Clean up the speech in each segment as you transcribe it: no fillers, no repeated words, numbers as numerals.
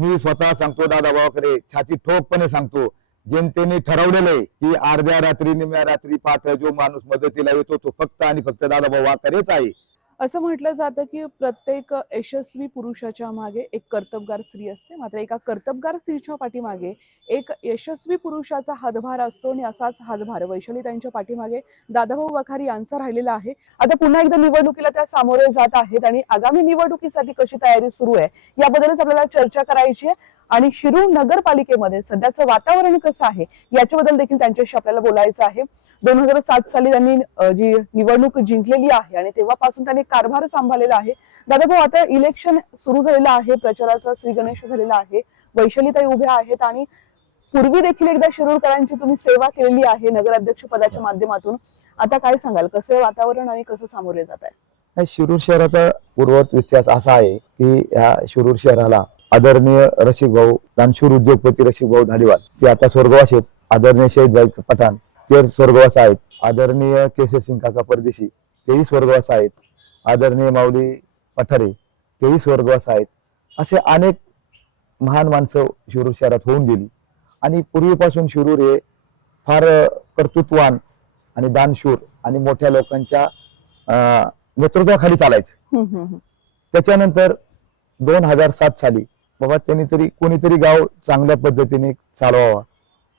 मी स्वतः सांगतो दादाभाऊकडे छाती ठोकपणे सांगतो, जनतेने ठरवलेलं आहे की अर्ध्या रात्री निम्या रात्री पाठ जो माणूस मदतीला येतो तो फक्त आणि फक्त दादाभाऊ वाकरेच आहे. असं म्हटलं जातं की प्रत्येक यशस्वी पुरुषाच्या मागे एक कर्तबगार स्त्री असते, मात्र एका कर्तबगार स्त्रीच्या पाठीमागे एक यशस्वी पुरुषाचा हातभार असतो आणि असाच हातभार वैशाली त्यांच्या पाठीमागे दादाभाऊ वखारी यांचा राहिलेला आहे. आता पुन्हा एकदा निवडणुकीला त्या सामोरे जात आहेत आणि आगामी निवडणुकीसाठी कशी तयारी सुरू आहे याबद्दलच आपल्याला चर्चा करायची आहे. आणि शिरूर नगरपालिकेमध्ये सध्याचं वातावरण कसं आहे याच्याबद्दल देखील त्यांच्याशी आपल्याला बोलायचं आहे. 2007 साली त्यांनी जी निवडणूक जिंकलेली आहे आणि तेव्हापासून त्यांनी कारभार सांभाळलेला आहे. दादाभाऊ, आता इलेक्शन सुरू झालेलं आहे, प्रचाराचा श्री गणेश झालेला आहे, वैशालीताई उभ्या आहेत आणि पूर्वी देखील एकदा शिरूरकरांची तुम्ही सेवा केलेली आहे नगराध्यक्ष पदाच्या माध्यमातून. आता काय सांगाल, कसं वातावरण आणि कसं सामोरे जात आहे? शिरूर शहराचा पूर्वत इतिहास असा आहे की या शिरूर शहराला आदरणीय रसिक भाऊ दानशूर उद्योगपती रसिक भाऊ धालीवाल ते आता स्वर्गवास आहेत. आदरणीय शहीदभाई पठाण ते स्वर्गवास आहेत. आदरणीय केसर सिंग काका परदेशी तेही स्वर्गवास आहेत. आदरणीय माऊली पठारे तेही स्वर्गवास आहेत. असे अनेक महान माणसं शिरूर शहरात होऊन गेली आणि पूर्वीपासून शिरूर हे फार कर्तृत्ववान आणि दानशूर आणि मोठ्या लोकांच्या नेतृत्वाखाली चालायचं. त्याच्यानंतर 2007 साली बाबा त्यांनी तरी कोणीतरी गाव चांगल्या पद्धतीने चालवावा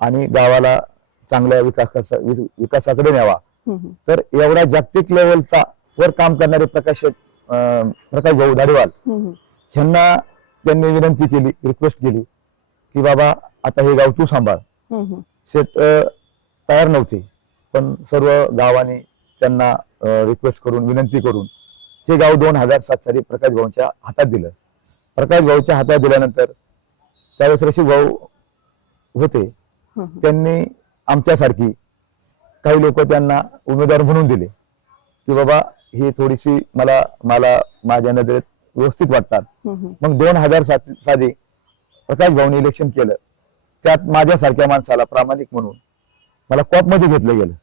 आणि गावाला चांगल्या विकासाकडे न्यावा. तर एवढा जागतिक लेवलचा वर काम करणारे प्रकाश भाऊ धारीवाल यांना त्यांनी विनंती केली, रिक्वेस्ट केली की बाबा आता हे गाव तू सांभाळ. शेत तयार नव्हते पण सर्व गावाने त्यांना रिक्वेस्ट करून विनंती करून हे गाव 2007 साली प्रकाश भाऊंच्या हातात दिलं. प्रकाश भाऊच्या हातात दिल्यानंतर त्यावेळेस रसिक भाऊ होते, त्यांनी आमच्यासारखी काही लोक त्यांना उमेदवार म्हणून दिले की बाबा ही थोडीशी मला माझ्या नजरेत व्यवस्थित वाटतात. मग 2007 साली प्रकाश भाऊने इलेक्शन केलं. त्यात माझ्यासारख्या माणसाला प्रामाणिक म्हणून मला कॉप मध्ये घेतलं गेलं.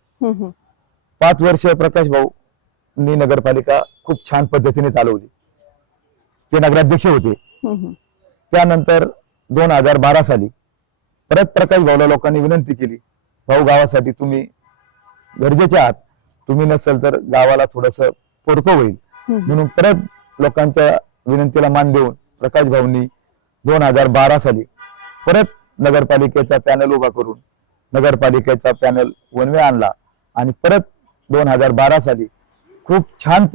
5 वर्ष प्रकाश भाऊनी नगरपालिका खूप छान पद्धतीने चालवली. ते नगराध्यक्ष होते. त्यानंतर 2012 साली परत प्रकाश भाऊला लोकांनी विनंती केली, भाऊ गावासाठी तुम्ही गरजेचे आहात, तुम्ही नसेल तर गावाला थोडस पोरकं होईल. म्हणून परत लोकांच्या विनंतीला मान देऊन प्रकाश भाऊंनी 2012 साली परत नगरपालिकेचा पॅनल उभा करून नगरपालिकेचा पॅनल वनवे आणला आणि परत 2012 साली खूप छान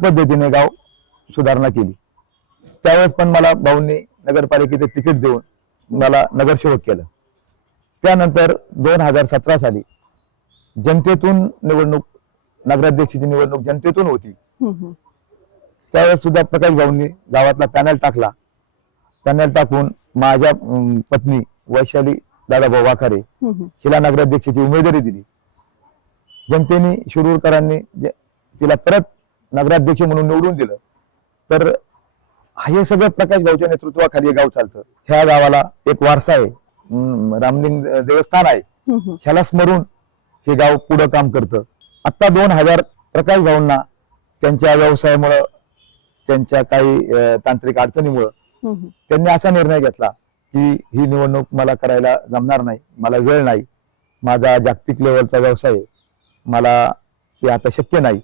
पद्धतीने गाव सुधारणा केली. त्यावेळेस पण मला भाऊंनी नगरपालिकेचे तिकीट देऊन मला नगरसेवक केलं. त्यानंतर 2017 साली जनतेतून निवडणूक, नगराध्यक्षाची निवडणूक जनतेतून होती. त्यावेळेस सुद्धा प्रकाश भाऊंनी गावातला पॅनल टाकला. पॅनल टाकून माझ्या पत्नी वैशाली दादाभाऊ वाखारे हिला नगराध्यक्षाची उमेदवारी दिली. जनतेने शिरूरकरांनी तिला परत नगराध्यक्ष म्हणून निवडून दिलं. तर हे सगळं प्रकाश भाऊच्या नेतृत्वाखाली हे गाव चालतं. ह्या गावाला एक वारसा आहे, रामलिंग देवस्थान आहे, ह्याला स्मरून हे गाव पुढं काम करतं. आता 2000 प्रकाश भाऊंना त्यांच्या व्यवसायामुळं, त्यांच्या काही तांत्रिक अडचणीमुळं त्यांनी असा निर्णय घेतला की ही निवडणूक मला करायला जमणार नाही, मला वेळ नाही, माझा जागतिक लेवलचा व्यवसाय आहे, मला ते आता शक्य नाही.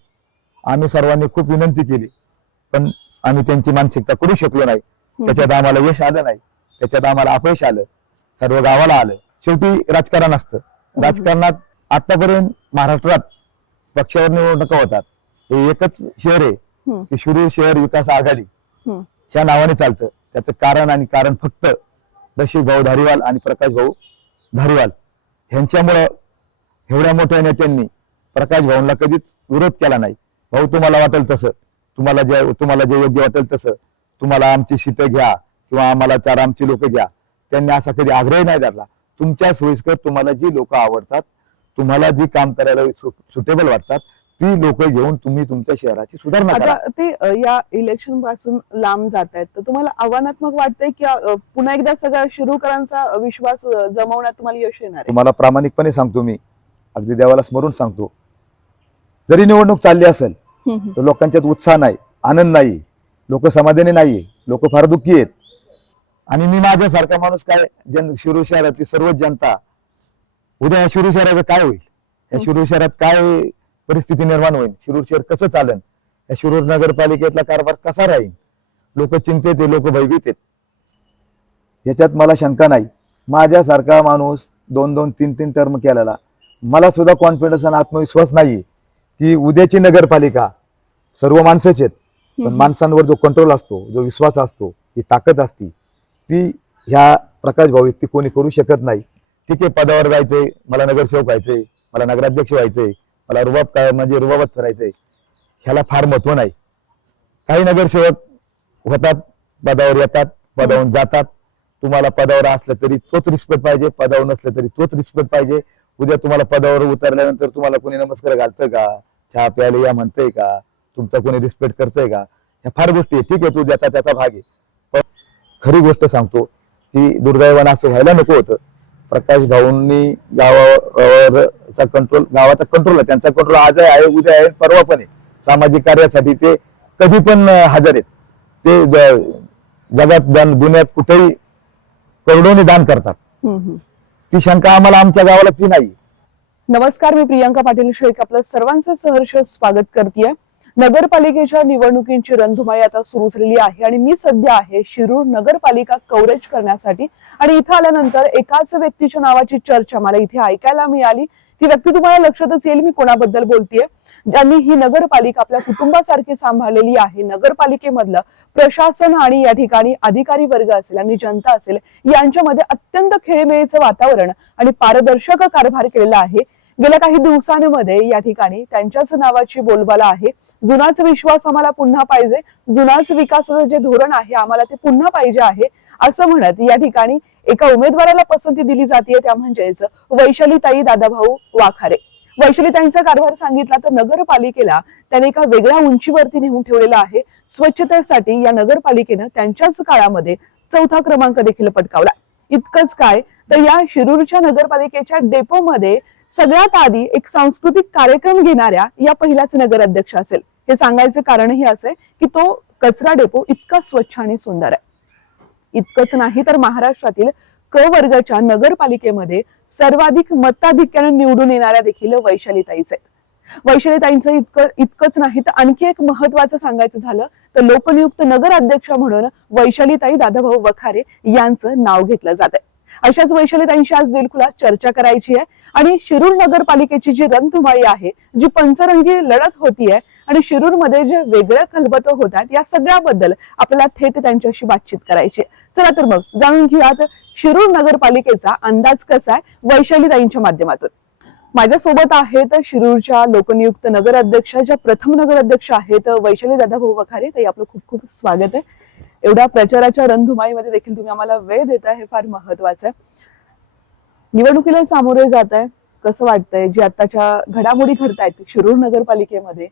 आम्ही सर्वांनी खूप विनंती केली पण आम्ही त्यांची मानसिकता करू शकलो नाही. त्याच्यात आम्हाला यश आलं नाही, त्याच्यात आम्हाला अपयश आलं, सर्व गावाला आलं. शेवटी राजकारण असतं. राजकारणात आतापर्यंत महाराष्ट्रात पक्षावर निवडणुका होतात. हे एकच शहर आहे की शिरूर शहर विकास आघाडी ह्या नावाने चालतं. त्याचं कारण फक्त रसिक भाऊ धारीवाल आणि प्रकाश भाऊ धारीवाल ह्यांच्यामुळं एवढ्या मोठ्या नेत्यांनी प्रकाश भाऊंना कधीच विरोध केला नाही. भाऊ तुम्हाला वाटेल तसं, तुम्हाला जे योग्य वाटेल तसं, तुम्हाला आमची शीतं घ्या किंवा आम्हाला 4 आमची लोक घ्या, त्यांनी असा कधी आग्रह नाही धरला. तुमच्या सोयीस्कर तुम्हाला जी लोक आवडतात, तुम्हाला जी काम करायला सुटेबल वाटतात ती लोक घेऊन तुम्ही तुमच्या शहराची सुधारणा करा. ते या इलेक्शन पासून लांब जात आहेत, तर तुम्हाला आव्हानात्मक वाटतंय की पुन्हा एकदा सगळ्या शिरूरकरांचा विश्वास जमवण्यात तुम्हाला यश येणार आहे? तुम्हाला प्रामाणिकपणे सांगतो, मी अगदी देवाला स्मरून सांगतो, जरी निवडणूक चालली असेल तर लोकांच्यात उत्साह नाही, आनंद नाही. लोक समाधानी नाहीये, लोक फार दुःखी आहेत. आणि मी माझ्यासारखा माणूस काय, शिरूर शहरातली सर्वच जनता, उद्या या शिरूर शहराचं काय होईल, या शिरूर शहरात काय परिस्थिती निर्माण होईल, शिरूर शहर कसं चालेल, या शिरूर नगरपालिकेतला कारभार कसा राहील, लोक चिंतेत आहे, लोक भयभीत आहेत. याच्यात मला शंका नाही. माझ्यासारखा माणूस 2-2, 3-3 टर्म केलेला, मला सुद्धा कॉन्फिडन्स आणि आत्मविश्वास नाही की उद्याची नगरपालिका, सर्व माणसंच आहेत, पण माणसांवर जो कंट्रोल असतो, जो विश्वास असतो, जी ताकद असती, ती ह्या प्रकाश भाऊ इतकी कोणी करू शकत नाही. ठीक आहे, पदावर जायचंय, मला नगरसेवक व्हायचंय, मला नगराध्यक्ष व्हायचंय, मला म्हणजे रुबाबात फिरायचंय, ह्याला फार महत्व नाही. काही नगरसेवक होतात, पदावर येतात, पदावरून जातात. तुम्हाला पदावर असलं तरी तोच रिस्पेक्ट पाहिजे, पदावर नसलं तरी तोच रिस्पेक्ट पाहिजे. उद्या तुम्हाला पदावर उतरल्यानंतर तुम्हाला कोणी नमस्कार घालतं का, चहा प्यायला या म्हणतंय का, तुमचा कोणी रिस्पेक्ट करतंय का, ह्या फार गोष्टी आहे. ठीक आहे, तू ज्याचा त्याचा भाग आहे, पण खरी गोष्ट सांगतो की दुर्दैवानं असं व्हायला नको होतं. प्रकाश भाऊंनी गावाचा कंट्रोल, गावाचा कंट्रोल आहे, त्यांचा कंट्रोल आज आहे, उद्या आहे, परवा पण आहे. सामाजिक कार्यासाठी ते कधी पण हजर आहेत. ते जगात दुनियात कुठेही करोडोनी दान करतात. ती शंका आम्हाला आमच्या गावाला ती नाही. नमस्कार, मी प्रियांका पाटील शेख आपलं सर्वांचं सहर्ष स्वागत करतेय. नगरपालिकेच्या निवडणुकींची रणधुमाळी आता सुरू झालेली आहे आणि मी सध्या आहे शिरूर नगरपालिका कव्हरेज करण्यासाठी. आणि इथं आल्यानंतर एकाच व्यक्तीच्या नावाची चर्चा मला इथे ऐकायला मिळाली. ती व्यक्ती तुम्हाला लक्षातच येईल मी कोणाबद्दल बोलतेय, ज्यांनी ही नगरपालिका आपल्या कुटुंबासारखी सांभाळलेली आहे. नगरपालिकेमधलं प्रशासन आणि या ठिकाणी अधिकारी वर्ग असेल आणि जनता असेल, यांच्यामध्ये अत्यंत खेळीमेळीचं वातावरण आणि पारदर्शक कारभार केलेला आहे. गेल्या काही दिवसांमध्ये या ठिकाणी त्यांच्याच नावाची बोलबाला आहे. जुनाच विश्वास आम्हाला पुन्हा पाहिजे, जुनाच विकासाचं जे धोरण आहे आम्हाला ते पुन्हा पाहिजे आहे, असं म्हणत या ठिकाणी एका उमेदवाराला पसंती दिली जाते, त्या म्हणजेच वैशालीताई दादाभाऊ वाखारे. वैशालीताईंचा कारभार सांगितला तर नगरपालिकेला त्याने एका वेगळ्या उंचीवरती नेऊन ठेवलेला आहे. स्वच्छतेसाठी या नगरपालिकेनं त्यांच्याच काळामध्ये 4था क्रमांक देखील पटकावला. इतकंच काय, तर या शिरूरच्या नगरपालिकेच्या डेपोमध्ये सगळ्यात आधी एक सांस्कृतिक कार्यक्रम घेणाऱ्या या पहिल्याच नगराध्यक्ष असेल. हे सांगायचं कारणही असे की तो कचरा डेपो इतका स्वच्छ आणि सुंदर आहे. इतकंच नाही तर महाराष्ट्रातील क वर्गाच्या नगरपालिकेमध्ये सर्वाधिक मताधिक्याने निवडून येणाऱ्या देखील वैशालीताईच आहेत. वैशालीताईंचं इतकंच नाही तर आणखी एक महत्वाचं सांगायचं झालं तर लोकनियुक्त नगराध्यक्ष म्हणून वैशालीताई दादाभाऊ वखारे यांचं नाव घेतलं जात आहे. अशाच वैशालीताईंशी आज दिलखुलास चर्चा करायची आहे आणि शिरूर नगरपालिकेची जी रणधुमाळी आहे, जी पंचरंगी लढत होतीये आणि शिरूरमध्ये जे वेगळ्या खलबतं होतात, या सगळ्याबद्दल आपल्याला थेट त्यांच्याशी बातचीत करायची आहे. चला तर मग जाणून घेऊयात शिरूर नगरपालिकेचा अंदाज कसा आहे वैशालीताईंच्या माध्यमातून. माझ्यासोबत आहेत शिरूरच्या लोकनियुक्त नगराध्यक्षा, ज्या प्रथम नगराध्यक्ष आहेत वैशाली दादाभाऊ वखारे. ताई, आपलं खूप खूप स्वागत आहे. एवढ्या प्रचाराच्या रणधुमाळीमध्ये देखील तुम्ही आम्हाला वेळ देताय, हे फार महत्वाचं आहे. निवडणुकीला सामोरे जात आहे, कसं वाटतंय जी आताच्या घडामोडी घडतायत शिरूर नगरपालिकेमध्ये,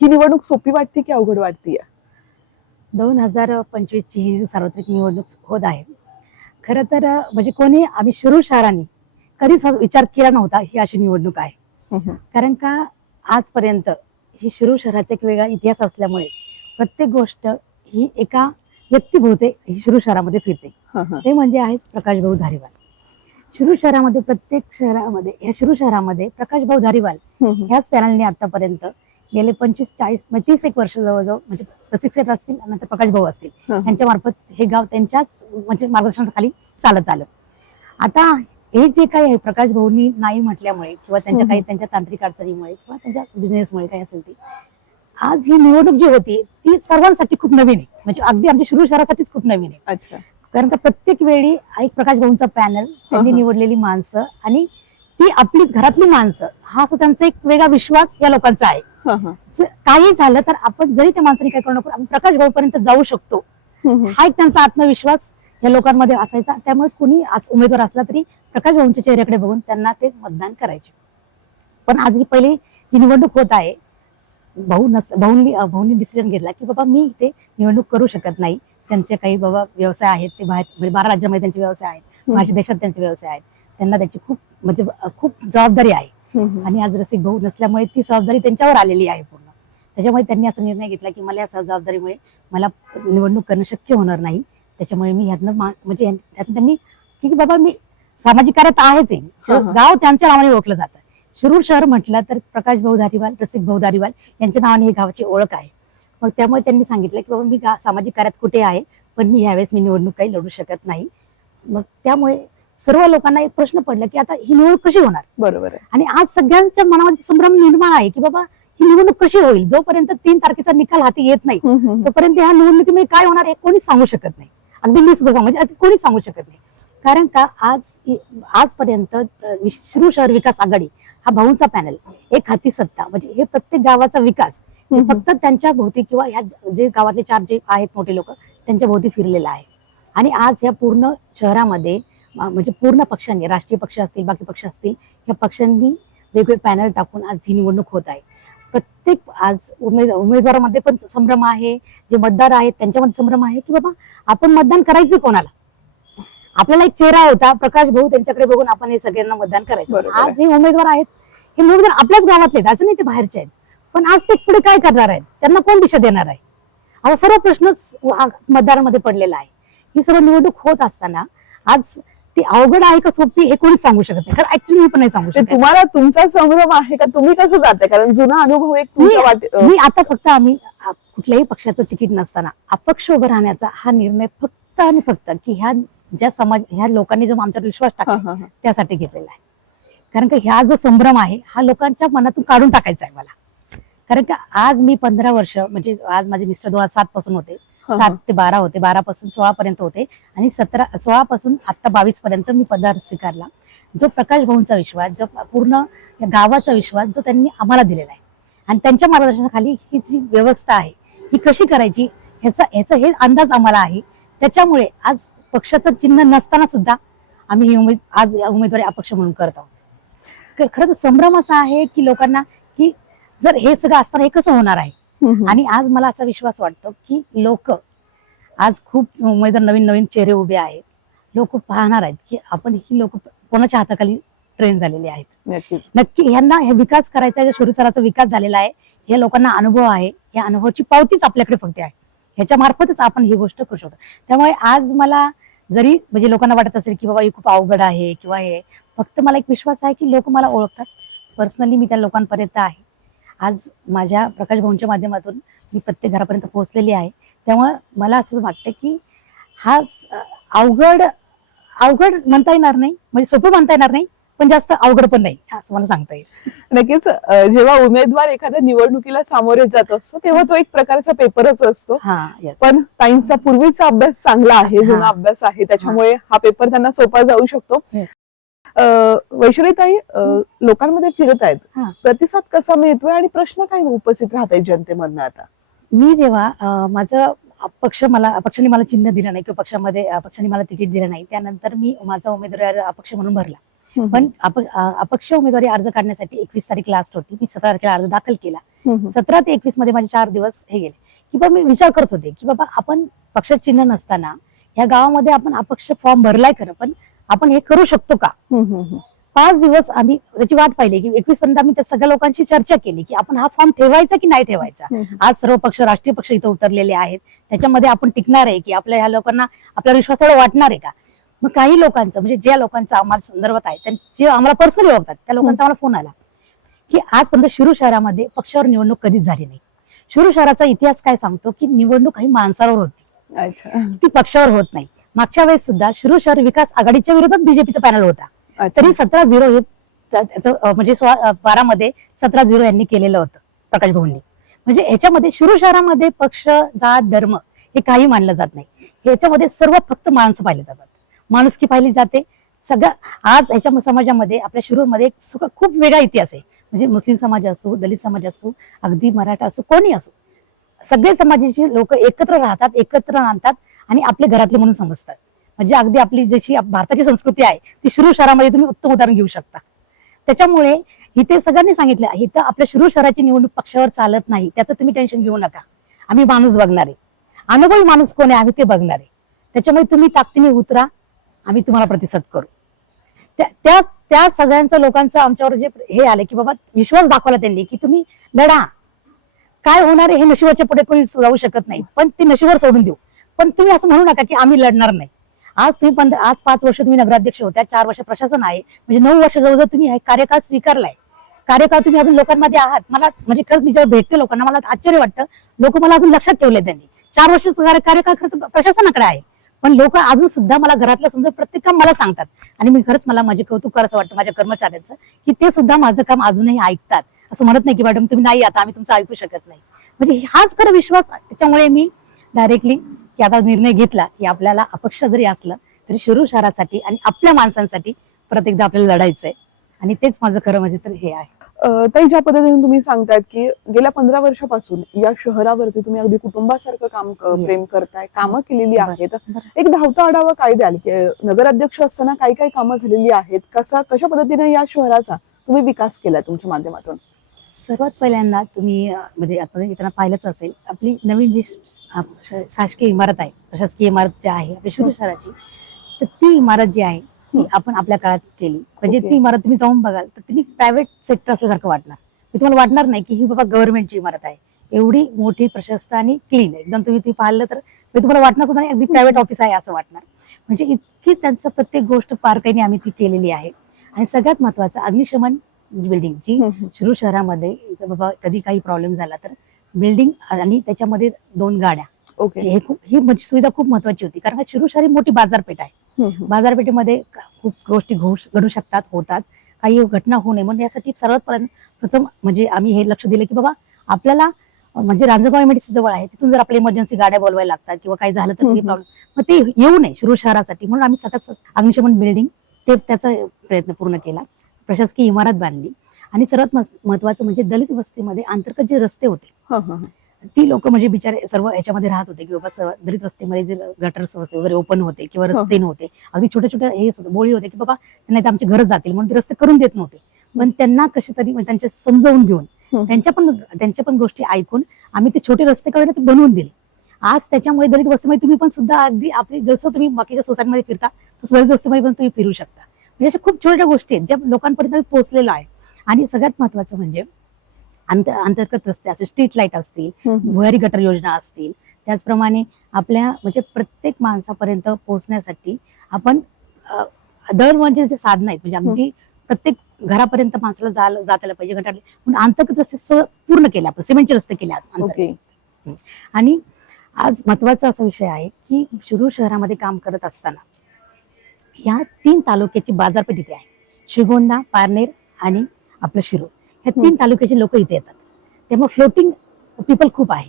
ही निवडणूक सोपी वाटते की अवघड वाटतीये? 2025 ची ही सार्वत्रिक निवडणूक होत आहे. खरं तर म्हणजे कोणी आम्ही शिरूर शहराने कधीच विचार केला नव्हता ही अशी निवडणूक आहे. कारण का आजपर्यंत ही शिरूर शहराचा एक वेगळा इतिहास असल्यामुळे प्रत्येक गोष्ट ही एका व्यक्तीभोवते ही शिरूर शहरामध्ये फिरते. ते म्हणजे आहेत प्रकाशभाऊ धारीवाल. शिरूर शहरामध्ये प्रत्येक शहरामध्ये या शिरूर शहरामध्ये प्रकाशभाऊ धारीवाल ह्याच पॅनलने आतापर्यंत गेले 25-40 म्हणजे 30 एक वर्ष जवळजवळ म्हणजे रसिक असतील, नंतर प्रकाशभाऊ असतील, त्यांच्या मार्फत हे गाव त्यांच्याच म्हणजे मार्गदर्शनाखाली चालत आलं. आता हे जे काही आहे प्रकाशभाऊंनी नाही म्हटल्यामुळे किंवा त्यांच्या काही त्यांच्या तांत्रिक अडचणीमुळे किंवा त्यांच्या बिझनेसमुळे काही असेल ती आज ही निवडणूक जी होती ती सर्वांसाठी खूप नवीन आहे. म्हणजे अगदी आमच्या शिरूर शहरासाठीच खूप नवीन आहे. अच्छा. कारण का प्रत्येक वेळी एक प्रकाश भाऊंचा पॅनल, त्यांनी निवडलेली माणसं आणि ती आपली घरातली माणसं, हा असं त्यांचा एक वेगळा विश्वास या लोकांचा आहे. काही झालं तर आपण जरी त्या माणसाने काय करू नको, आपण प्रकाश भाऊ पर्यंत जाऊ शकतो, हा एक त्यांचा आत्मविश्वास या लोकांमध्ये असायचा. त्यामुळे कोणी उमेदवार असला तरी प्रकाश भाऊंच्या चेहऱ्याकडे बघून त्यांना ते मतदान करायचे. पण आज ही पहिली जी निवडणूक होत आहे, भाऊंनी डिसिजन घेतला की बाबा मी इथे निवडणूक करू शकत नाही. त्यांचे काही बाबा व्यवसाय आहेत, ते बाहेर म्हणजे 12 राज्यामध्ये त्यांचे व्यवसाय आहेत, बाहेरच्या देशात त्यांचे व्यवसाय आहेत, त्यांना त्याची खूप जबाबदारी आहे. आणि आज रसिक भाऊ नसल्यामुळे ती जबाबदारी त्यांच्यावर आलेली आहे पूर्ण. त्याच्यामुळे त्यांनी असा निर्णय घेतला की मला या जबाबदारीमुळे मला निवडणूक करणं शक्य होणार नाही. त्याच्यामुळे मी ह्यातनं म्हणजे ह्यातनं त्यांनी की बाबा मी सामाजिक कार्यात आहेच आहे. गाव त्यांच्या नावाने ओळखलं जातं. शिरूर शहर म्हटलं तर प्रकाश भाऊ धारीवाल, रसिक भाऊ धारीवाल यांच्या नावाने ही गावाची ओळख आहे. मग त्यामुळे त्यांनी सांगितलं की बाबा मी सामाजिक कार्यात कुठे आहे, पण मी ह्यावेळेस मी निवडणूक काही लढू शकत नाही. मग त्यामुळे सर्व लोकांना एक प्रश्न पडला की आता ही निवडणूक कशी होणार. बरोबर आहे. आणि आज सगळ्यांच्या मनामध्ये संभ्रम निर्माण आहे की बाबा ही निवडणूक कशी होईल. जोपर्यंत 3 तारखेचा निकाल हाती येत नाही तोपर्यंत ह्या निवडणुकीमध्ये काय होणार हे कोणीच सांगू शकत नाही. अगदी मी सुद्धा म्हणजे कोणीच सांगू शकत नाही. कारण का आजपर्यंत शिरूर शहर विकास आघाडी हा भाऊंचा पॅनल, एक हाती सत्ता, म्हणजे हे प्रत्येक गावाचा विकास फक्त त्यांच्या भोवती किंवा ह्या जे गावातले 4 जे आहेत मोठे लोक त्यांच्या भोवती फिरलेला आहे. आणि आज ह्या पूर्ण शहरामध्ये म्हणजे पूर्ण पक्षांनी, राष्ट्रीय पक्ष असतील, बाकी पक्ष असतील, या पक्षांनी वेगवेगळे पॅनल टाकून आज ही निवडणूक होत आहे. प्रत्येक आज उमेदवारामध्ये पण संभ्रम आहे, जे मतदार आहेत त्यांच्यामध्ये संभ्रम आहे की बाबा आपण मतदान करायचं कोणाला. आपल्याला एक चेहरा होता प्रकाश भाऊ, त्यांच्याकडे बघून आपण हे सगळ्यांना मतदान करायचं. आज हे उमेदवार आहेत, हे उमेदवार आपल्याच गावातले आहेत, असं नाही ते बाहेरचे आहेत. पण आज ते पुढे काय करणार आहेत, त्यांना कोण दिशा देणार आहे, आता सर्व प्रश्न मतदारांमध्ये पडलेला आहे. ही सर्व निवडणूक होत असताना आज ती अवघड आहे का सोपी हे कोणीच सांगू शकत नाही. कारण ऍक्च्युली मी पण नाही सांगू शकत. तुम्हाला तुमचा संभ्रम आहे का, तुम्ही कसं जाते, कारण जुना अनुभव एक तुमच्या मी आता फक्त आम्ही कुठल्याही पक्षाचं तिकीट नसताना अपक्ष उभं राहण्याचा हा निर्णय फक्त आणि फक्त की ह्या लोकांनी जो आमच्यावर विश्वास टाकला त्यासाठी घेतलेला आहे. कारण का ह्या जो संभ्रम आहे हा लोकांच्या मनातून काढून टाकायचा आहे मला. कारण का आज मी 15 वर्ष म्हणजे आज माझे मिस्टर 2007 पासून होते, 7 ते 12 होते, 12 पासून 16 पर्यंत होते आणि 16 पासून आता 22 पर्यंत मी पदार स्वीकारला. जो प्रकाश भाऊंचा विश्वास, जो पूर्ण या गावाचा विश्वास जो त्यांनी आम्हाला दिलेला आहे आणि त्यांच्या मार्गदर्शनाखाली ही जी व्यवस्था आहे ही कशी करायची ह्याचा हे अंदाज आम्हाला आहे. त्याच्यामुळे आज पक्षाचं चिन्ह नसताना सुद्धा आम्ही ही आज उमेदवारी अपक्ष म्हणून करत आहोत. खरं तर संभ्रम असा आहे की लोकांना की जर हे सगळं असताना हे कसं होणार आहे. आणि आज मला असा विश्वास वाटतो की लोक आज खूप उमेदवार नवीन चेहरे उभे आहेत. लोक पाहणार आहेत की आपण ही लोक कोणाच्या हाताखाली ट्रेन झालेले आहेत. नक्की ह्यांना हे विकास करायचा आहे, शिरूर शहराचा विकास झालेला आहे, या लोकांना अनुभव आहे, या अनुभवाची पावतीच आपल्याकडे फक्त आहे. ह्याच्या मार्फतच आपण ही गोष्ट करू शकतो. त्यामुळे आज मला जरी म्हणजे लोकांना वाटत असेल की बाबा हे खूप अवघड आहे किंवा हे, फक्त मला एक विश्वास आहे की लोक मला ओळखतात. पर्सनली मी त्या लोकांपर्यंत आहे. आज माझ्या प्रकाश भाऊंच्या माध्यमातून मी प्रत्येक घरापर्यंत पोहोचलेली आहे. त्यामुळे मला असं वाटतं की हा अवघड म्हणता येणार नाही, म्हणजे सोपं म्हणता येणार नाही, पण जास्त अवघड पण नाही असं मला सांगता येईल. नक्कीच जेव्हा उमेदवार एखाद्या निवडणुकीला सामोरे जात असतो तेव्हा तो एक प्रकारचा पेपरच असतो. पण ताईंचा पूर्वीचा अभ्यास चांगला आहे, जुना अभ्यास आहे, त्याच्यामुळे हा पेपर त्यांना सोपा जाऊ शकतो. वैशालीताई, लोकांमध्ये फिरत आहेत, प्रतिसाद कसा मिळतोय आणि प्रश्न काय उपस्थित राहत आहेत जनतेमधनं आता. मी जेव्हा माझं पक्षाने मला चिन्ह दिलं नाही किंवा पक्षाने मला तिकीट दिलं नाही, त्यानंतर मी माझा उमेदवारी अपक्ष म्हणून भरला. पण अपक्ष उमेदवारी अर्ज काढण्यासाठी 21 तारीख लास्ट होती. मी 17 तारखेला अर्ज दाखल केला. 17 ते 21 मध्ये माझे 4 दिवस हे गेले की बाबा मी विचार करत होते की बाबा आपण पक्षात चिन्ह नसताना या गावामध्ये आपण अपक्ष फॉर्म भरलाय खरं, पण आपण हे करू शकतो का. 5 दिवस आम्ही त्याची वाट पाहिली की 21 पर्यंत आम्ही त्या सगळ्या लोकांशी चर्चा केली की आपण हा फॉर्म ठेवायचा की नाही ठेवायचा. आज सर्व पक्ष, राष्ट्रीय पक्ष इथं उतरलेले आहेत, त्याच्यामध्ये आपण टिकणार आहे की आपल्या ह्या लोकांना आपला विश्वास थोडा वाटणार आहे का. मग काही लोकांचं म्हणजे ज्या लोकांचा आम्हाला संदर्भात आहे त्यांचे आम्हाला पर्सनली ओळखतात त्या लोकांचा आम्हाला फोन आला की आजपर्यंत शिरूर शहरामध्ये पक्षावर निवडणूक कधीच झाली नाही. शिरूर शहराचा इतिहास काय सांगतो की निवडणूक ही माणसावर होती, ती पक्षावर होत नाही. मागच्या वेळेस सुद्धा शिरूर शहर विकास आघाडीच्या विरोधात बीजेपीचा पॅनल होता, तरी 17-0 हे म्हणजे 12 मध्ये 17-0 यांनी केलेलं होतं प्रकाश भाऊंनी. म्हणजे ह्याच्यामध्ये शिरूर शहरामध्ये पक्ष, जात, धर्म हे काही मानलं जात नाही. ह्याच्यामध्ये सर्व फक्त माणसं पाहिली जातात, माणुसकी पाहिली जाते. सगळं आज ह्याच्या समाजामध्ये आपल्या शिरूरमध्ये खूप वेगळा इतिहास आहे. म्हणजे मुस्लिम समाज असो, दलित समाज असो, अगदी मराठा असो, कोणी असो, सगळे समाजाची लोक एकत्र राहतात, एकत्र राहतात आणि आपले घरातले म्हणून समजतात. म्हणजे अगदी आपली जशी भारताची संस्कृती आहे ती शिरूर शहरामध्ये तुम्ही उत्तम उदाहरण घेऊ शकता. त्याच्यामुळे इथे सगळ्यांनी सांगितलं इथं आपल्या शिरूर शहराची निवडणूक पक्षावर चालत नाही, त्याचं तुम्ही टेन्शन घेऊ नका, आम्ही माणूस बघणार आहे, अनुभवी माणूस कोण आहे आम्ही ते बघणार आहे, त्याच्यामुळे तुम्ही ताकदीने उतरा, आम्ही तुम्हाला प्रतिसाद करू. त्या सगळ्यांचं लोकांचं आमच्यावर जे हे आले की बाबा विश्वास दाखवला त्यांनी की तुम्ही लढा, काय होणार आहे हे नशिबाच्या पुढे कोणी जाऊ शकत नाही, पण ते नशिबावर सोडून देऊ. पण तुम्ही असं म्हणू नका की आम्ही लढणार नाही. आज तुम्ही आज 5 वर्ष तुम्ही नगराध्यक्ष होत्या, 4 वर्ष प्रशासन आहे, म्हणजे 9 वर्ष जवळजवळ तुम्ही हा कार्यकाळ स्वीकारलाय. कार्यकाळ तुम्ही अजून लोकांमध्ये आहात. मला म्हणजे खरंच मी जेव्हा भेटते लोकांना मला आश्चर्य वाटतं, लोक मला अजून लक्षात ठेवले. त्यांनी 4 वर्ष कार्यकाळ खरं तर प्रशासनाकडे आहे, पण लोक अजून सुद्धा मला घरातलं समजा प्रत्येक काम मला सांगतात. आणि मी खरंच मला माझे कौतुक करायचं वाटतं माझ्या कर्मचाऱ्यांचं, की ते सुद्धा माझं काम अजूनही ऐकतात. असं म्हणत नाही की मॅडम तुम्ही नाही आता आम्ही तुमचं ऐकू शकत नाही. म्हणजे हाच खरं विश्वास. त्याच्यामुळे मी डायरेक्टली की आता निर्णय घेतला की आपल्याला अपक्ष जरी असलं तरी शिरूर शहरासाठी आणि आपल्या माणसांसाठी परत एकदा आपल्याला लढायचंय. आणि तेच माझं खरं म्हणजे तर हे आहे. ताई, ज्या पद्धतीने तुम्ही सांगतायत की गेल्या 15 वर्षापासून या शहरावरती तुम्ही अगदी कुटुंबासारखं काम प्रेम करताय, कामं केलेली आहेत. एक धावता आढावा काय द्याल की नगराध्यक्ष असताना काय काय कामं झालेली आहेत, कशा पद्धतीने या शहराचा तुम्ही विकास केलाय तुमच्या माध्यमातून? सर्वात पहिल्यांदा तुम्ही म्हणजे आपण येताना पाहिलंच असेल, आपली नवीन जी शासकीय इमारत आहे, प्रशासकीय इमारत जी आहे आपल्या शिरूर शहराची, तर ती इमारत जी आहे ती आपण आपल्या काळात केली. म्हणजे ती इमारत तुम्ही जाऊन बघाल तर तुम्ही प्रायव्हेट सेक्टर असल्यासारखं वाटणार. तुम्हाला वाटणार नाही की ही बाबा गव्हर्नमेंटची इमारत आहे. एवढी मोठी, प्रशस्त आणि क्लीन एकदम. तुम्ही ती पाहिलं तर तुम्हाला वाटणार सुद्धा नाही अगदी प्रायव्हेट ऑफिस आहे असं वाटणार. म्हणजे इतकी त्यांचं प्रत्येक गोष्ट बारकाईने आम्ही ती केलेली आहे. आणि सगळ्यात महत्वाचं अग्निशमन बिल्डिंग जी शिरूर शहरामध्ये बाबा कधी काही प्रॉब्लेम झाला तर बिल्डिंग आणि त्याच्यामध्ये 2 गाड्या, ही म्हणजे सुविधा खूप महत्वाची होती. कारण शिरूर शहर ही मोठी बाजारपेठ आहे. बाजारपेठेमध्ये खूप गोष्टी घडू शकतात, होतात, काही घटना होऊ नये म्हणून यासाठी सर्वात प्रथम म्हणजे आम्ही हे लक्ष दिलं की बाबा आपल्याला म्हणजे रांजणगाव एमआयडीसी जवळ आहे, तिथून जर आपल्या इमर्जन्सी गाड्या बोलवायला लागतात किंवा काही झालं तर प्रॉब्लेम मग ते येऊ नये शिरूर शहरासाठी, म्हणून आम्ही सगळ्यात अग्निशमन बिल्डिंग त्याचा प्रयत्न पूर्ण केला. प्रशासकीय इमारत बांधली. आणि सर्वात महत्वाचं म्हणजे दलित वस्तीमध्ये अंतर्गत जे रस्ते होते ती लोक म्हणजे बिचारे सर्व ह्याच्यामध्ये राहत होते की बाबा सर्व दलित वस्तीमध्ये जे गटर्स वगैरे ओपन होते किंवा रस्ते नव्हते, अगदी छोट्या छोट्या हे बोळी होते की बाबा नाही तर आमचे घर जातील म्हणून ते रस्ते करून देत नव्हते. पण त्यांना कशी तरी त्यांच्या समजावून घेऊन त्यांच्या पण गोष्टी ऐकून आम्ही ते छोटे रस्ते काढून ते बनवून दिले. आज त्याच्यामुळे दलित वस्तीमध्ये तुम्ही पण सुद्धा अगदी आपली जसं तुम्ही बाकीच्या सोसायटीमध्ये फिरता तसं दलित वस्तीमध्ये पण तुम्ही फिरू शकता. म्हणजे अशा खूप छोट्या गोष्टी आहेत ज्या लोकांपर्यंत पोहोचलेल्या आहे. आणि सगळ्यात महत्वाचं म्हणजे अंतर्गत रस्ते असतील, स्ट्रीट लाईट असतील, भुयारी गटर योजना असतील, त्याचप्रमाणे आपल्या म्हणजे प्रत्येक माणसापर्यंत पोहोचण्यासाठी आपण दळणवळणाचे जे साधन आहेत म्हणजे अगदी प्रत्येक घरापर्यंत माणसाला जातायला पाहिजे गटार म्हणून अंतर्गत रस्ते पूर्ण केले, आपण सिमेंटचे रस्ते केले अंतर्गत. आणि आज महत्वाचा असा विषय आहे की शिरूर शहरामध्ये काम करत असताना ह्या 3 तालुक्याची बाजारपेठ इथे आहे. श्रीगोंदा, पारनेर आणि आपलं शिरूर, ह्या 3 तालुक्याचे लोक इथे येतात. त्यामुळे फ्लोटिंग पीपल खूप आहे.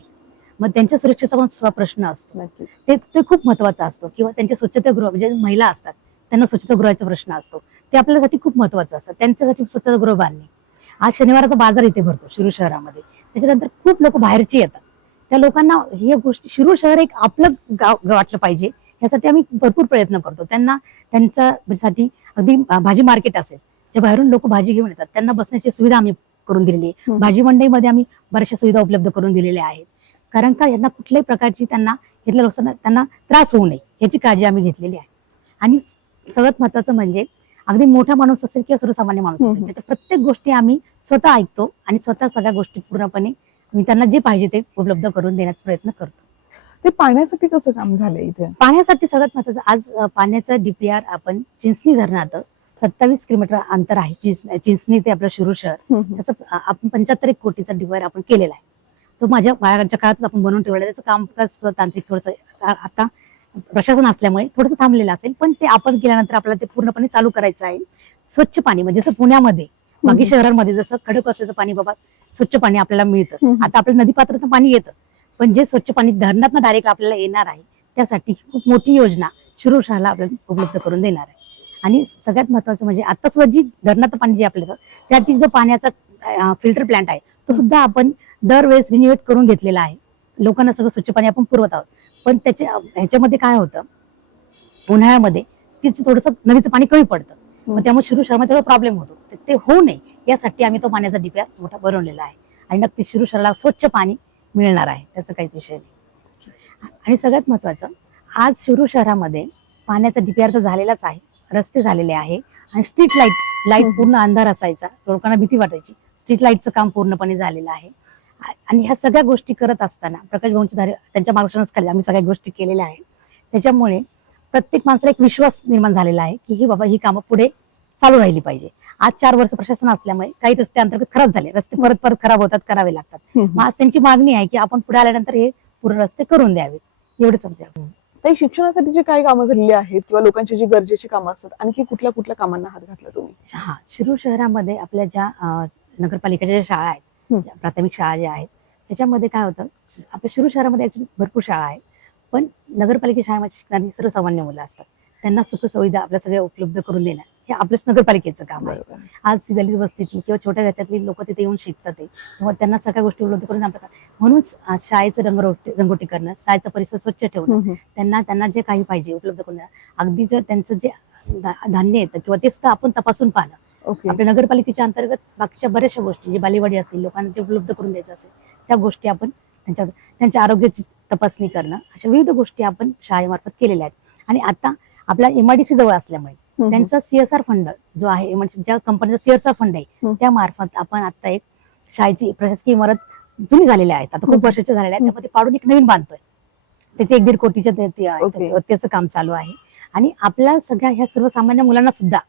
मग त्यांच्या सुरक्षेचा पण प्रश्न असतो, ते खूप महत्वाचा असतो. किंवा त्यांच्या स्वच्छतागृह म्हणजे महिला असतात त्यांना स्वच्छतागृहाचा प्रश्न असतो, ते आपल्यासाठी खूप महत्वाचं असतं. त्यांच्यासाठी स्वच्छतागृह बांधणे. आज शनिवाराचा बाजार इथे भरतो शिरूर शहरामध्ये. त्याच्यानंतर खूप लोक बाहेरचे येतात. त्या लोकांना ही गोष्ट शिरूर शहर एक आपलं गाव वाटलं पाहिजे यासाठी आम्ही भरपूर प्रयत्न करतो. त्यांना त्यांच्यासाठी अगदी भाजी मार्केट असेल, ज्या बाहेरून लोक भाजी घेऊन येतात त्यांना बसण्याची सुविधा आम्ही करून दिलेली आहे. भाजी मंडईमध्ये आम्ही बऱ्याचशा सुविधा उपलब्ध करून दिलेल्या आहेत. कारण का यांना कुठल्याही प्रकारची इथल्या लोकांना त्यांना त्रास होऊ नये याची काळजी आम्ही घेतलेली आहे. आणि सगळ्यात महत्वाचं म्हणजे अगदी मोठा माणूस असेल किंवा सर्वसामान्य माणूस असेल त्याच्या प्रत्येक गोष्टी आम्ही स्वतः ऐकतो आणि स्वतः सगळ्या गोष्टी पूर्णपणे मी त्यांना जे पाहिजे ते उपलब्ध करून देण्याचा प्रयत्न करतो. ते पाण्यासाठी कसं काम झालंय इथे? पाण्यासाठी सगळ्यात महत्वाचं आज पाण्याचं डीपीआर आपण चिंचणी धरणात 27 किलोमीटर अंतर आहे चिंचणी ते आपलं शिरूर शहर, त्याचं आपण 75 कोटीचा डीपीआर आपण केलेला आहे. तो माझ्या काळातच आपण बनवून ठेवलेला. त्याचं कामकाज तांत्रिक थोडंसं आता प्रशासन असल्यामुळे थोडंसं थांबलेलं असेल, पण ते आपण केल्यानंतर आपल्याला ते पूर्णपणे चालू करायचं आहे. स्वच्छ पाणी म्हणजे जसं पुण्यामध्ये बाकी शहरांमध्ये जसं खडक असल्याचं पाणी बाबा स्वच्छ पाणी आपल्याला मिळतं, आता आपल्या नदीपात्रातून पाणी येतं, पण जे स्वच्छ पाणी धरणात डायरेक्ट आपल्याला येणार आहे त्यासाठी खूप मोठी योजना शिरूर शहराला आपल्याला उपलब्ध करून देणार आहे. आणि सगळ्यात महत्वाचं म्हणजे आता सुद्धा जी धरणाचं पाणी जे आपल्याला त्यासाठी जो पाण्याचा फिल्टर प्लांट आहे तो सुद्धा आपण दरवेळेस रिन्युएट करून घेतलेला आहे. लोकांना सगळं स्वच्छ पाणी आपण पुरवत आहोत. पण ह्याच्यामध्ये काय होतं, उन्हाळ्यामध्ये तिचं थोडंसं नदीचं पाणी कमी पडतं, मग त्यामुळे शिरूर शहरामध्ये थोडा प्रॉब्लेम होतो. ते होऊ नये यासाठी आम्ही तो पाण्याचा डीपीआर मोठा बनवलेला आहे. आणि नक्की शिरूर शहराला स्वच्छ पाणी मिळणार आहे, त्याचा काहीच विषय नाही. आणि सगळ्यात महत्वाचं आज शिरूर शहरामध्ये पाण्याचा डीपीआर तर झालेलाच आहे, रस्ते झालेले आहे आणि स्ट्रीट लाईट पूर्ण अंधार असायचा, लोकांना भीती वाटायची. स्ट्रीट लाईटचं काम पूर्णपणे झालेलं आहे. आणि ह्या सगळ्या गोष्टी करत असताना प्रकाश भाऊंच्या त्यांच्या मार्गदर्शनाखाली आम्ही सगळ्या गोष्टी केलेल्या आहेत. त्याच्यामुळे प्रत्येक माणसाला एक विश्वास निर्माण झालेला आहे की ही बाबा ही कामं पुढे चालू राहिली पाहिजे. आज 4 वर्ष प्रशासन असल्यामुळे काही रस्ते अंतर्गत खराब झाले, रस्ते परत परत खराब होतात, करावे लागतात. मग आज त्यांची मागणी आहे की आपण पुढे आल्यानंतर हे पूर्ण रस्ते करून द्यावेत, एवढं समजा. ताई, शिक्षणासाठी जी काही कामं झालेली आहेत किंवा लोकांची जी गरजेची कामं असतात, आणखी कुठल्या कुठल्या कामांना हात घातला तुम्ही? हा, शिरूर शहरामध्ये आपल्या ज्या नगरपालिकेच्या ज्या शाळा आहेत, ज्या प्राथमिक शाळा ज्या आहेत, त्याच्यामध्ये काय होतं, आपल्या शिरूर शहरामध्ये actually भरपूर शाळा आहेत, पण नगरपालिका शाळेमध्ये शिकणारी सर्वसामान्य मुलं असतात. त्यांना सुखसुविधा आपल्या सगळ्या उपलब्ध करून देणं हे आपल्याच नगरपालिकेचं काम आहे. आज ती दलित वस्तीतली किंवा छोट्या ह्याच्यातली लोक तिथे येऊन शिकतात तेव्हा त्यांना सगळ्या गोष्टी उपलब्ध करून आपल्या म्हणून शाळेचं रंगोटी करणं, शाळेचा परिसर स्वच्छ ठेवणं, त्यांना जे काही पाहिजे उपलब्ध करून देणं, अगदी जर त्यांचं जे धान्य येतं किंवा ते सुद्धा आपण तपासून पाहणं. आपल्या नगरपालिकेच्या अंतर्गत बाकीच्या बऱ्याचशा गोष्टी, जी बालेवाडी असतील, लोकांना जे उपलब्ध करून द्यायचं असेल त्या गोष्टी आपण त्यांच्या आरोग्याची तपासणी करणं, अशा विविध गोष्टी आपण शाळेमार्फत केलेल्या आहेत. आणि आता आपला MIDC जवळ असल्यामुळे त्यांचा CSR फंड जो आहे, म्हणजे ज्या कंपनीचा CSR फंड आहे त्या मार्फत आपण आता एक शाळेची प्रशासकीय इमारत जुनी झालेल्या आहेत, आता खूप वर्षाच्या झालेल्या आहेत, त्यामध्ये पाडून एक नवीन बांधतोय. त्याचे 1-1.5 कोटीच्या त्याचं काम चालू आहे. आणि आपल्या सगळ्या ह्या सर्वसामान्य मुलांना सुद्धा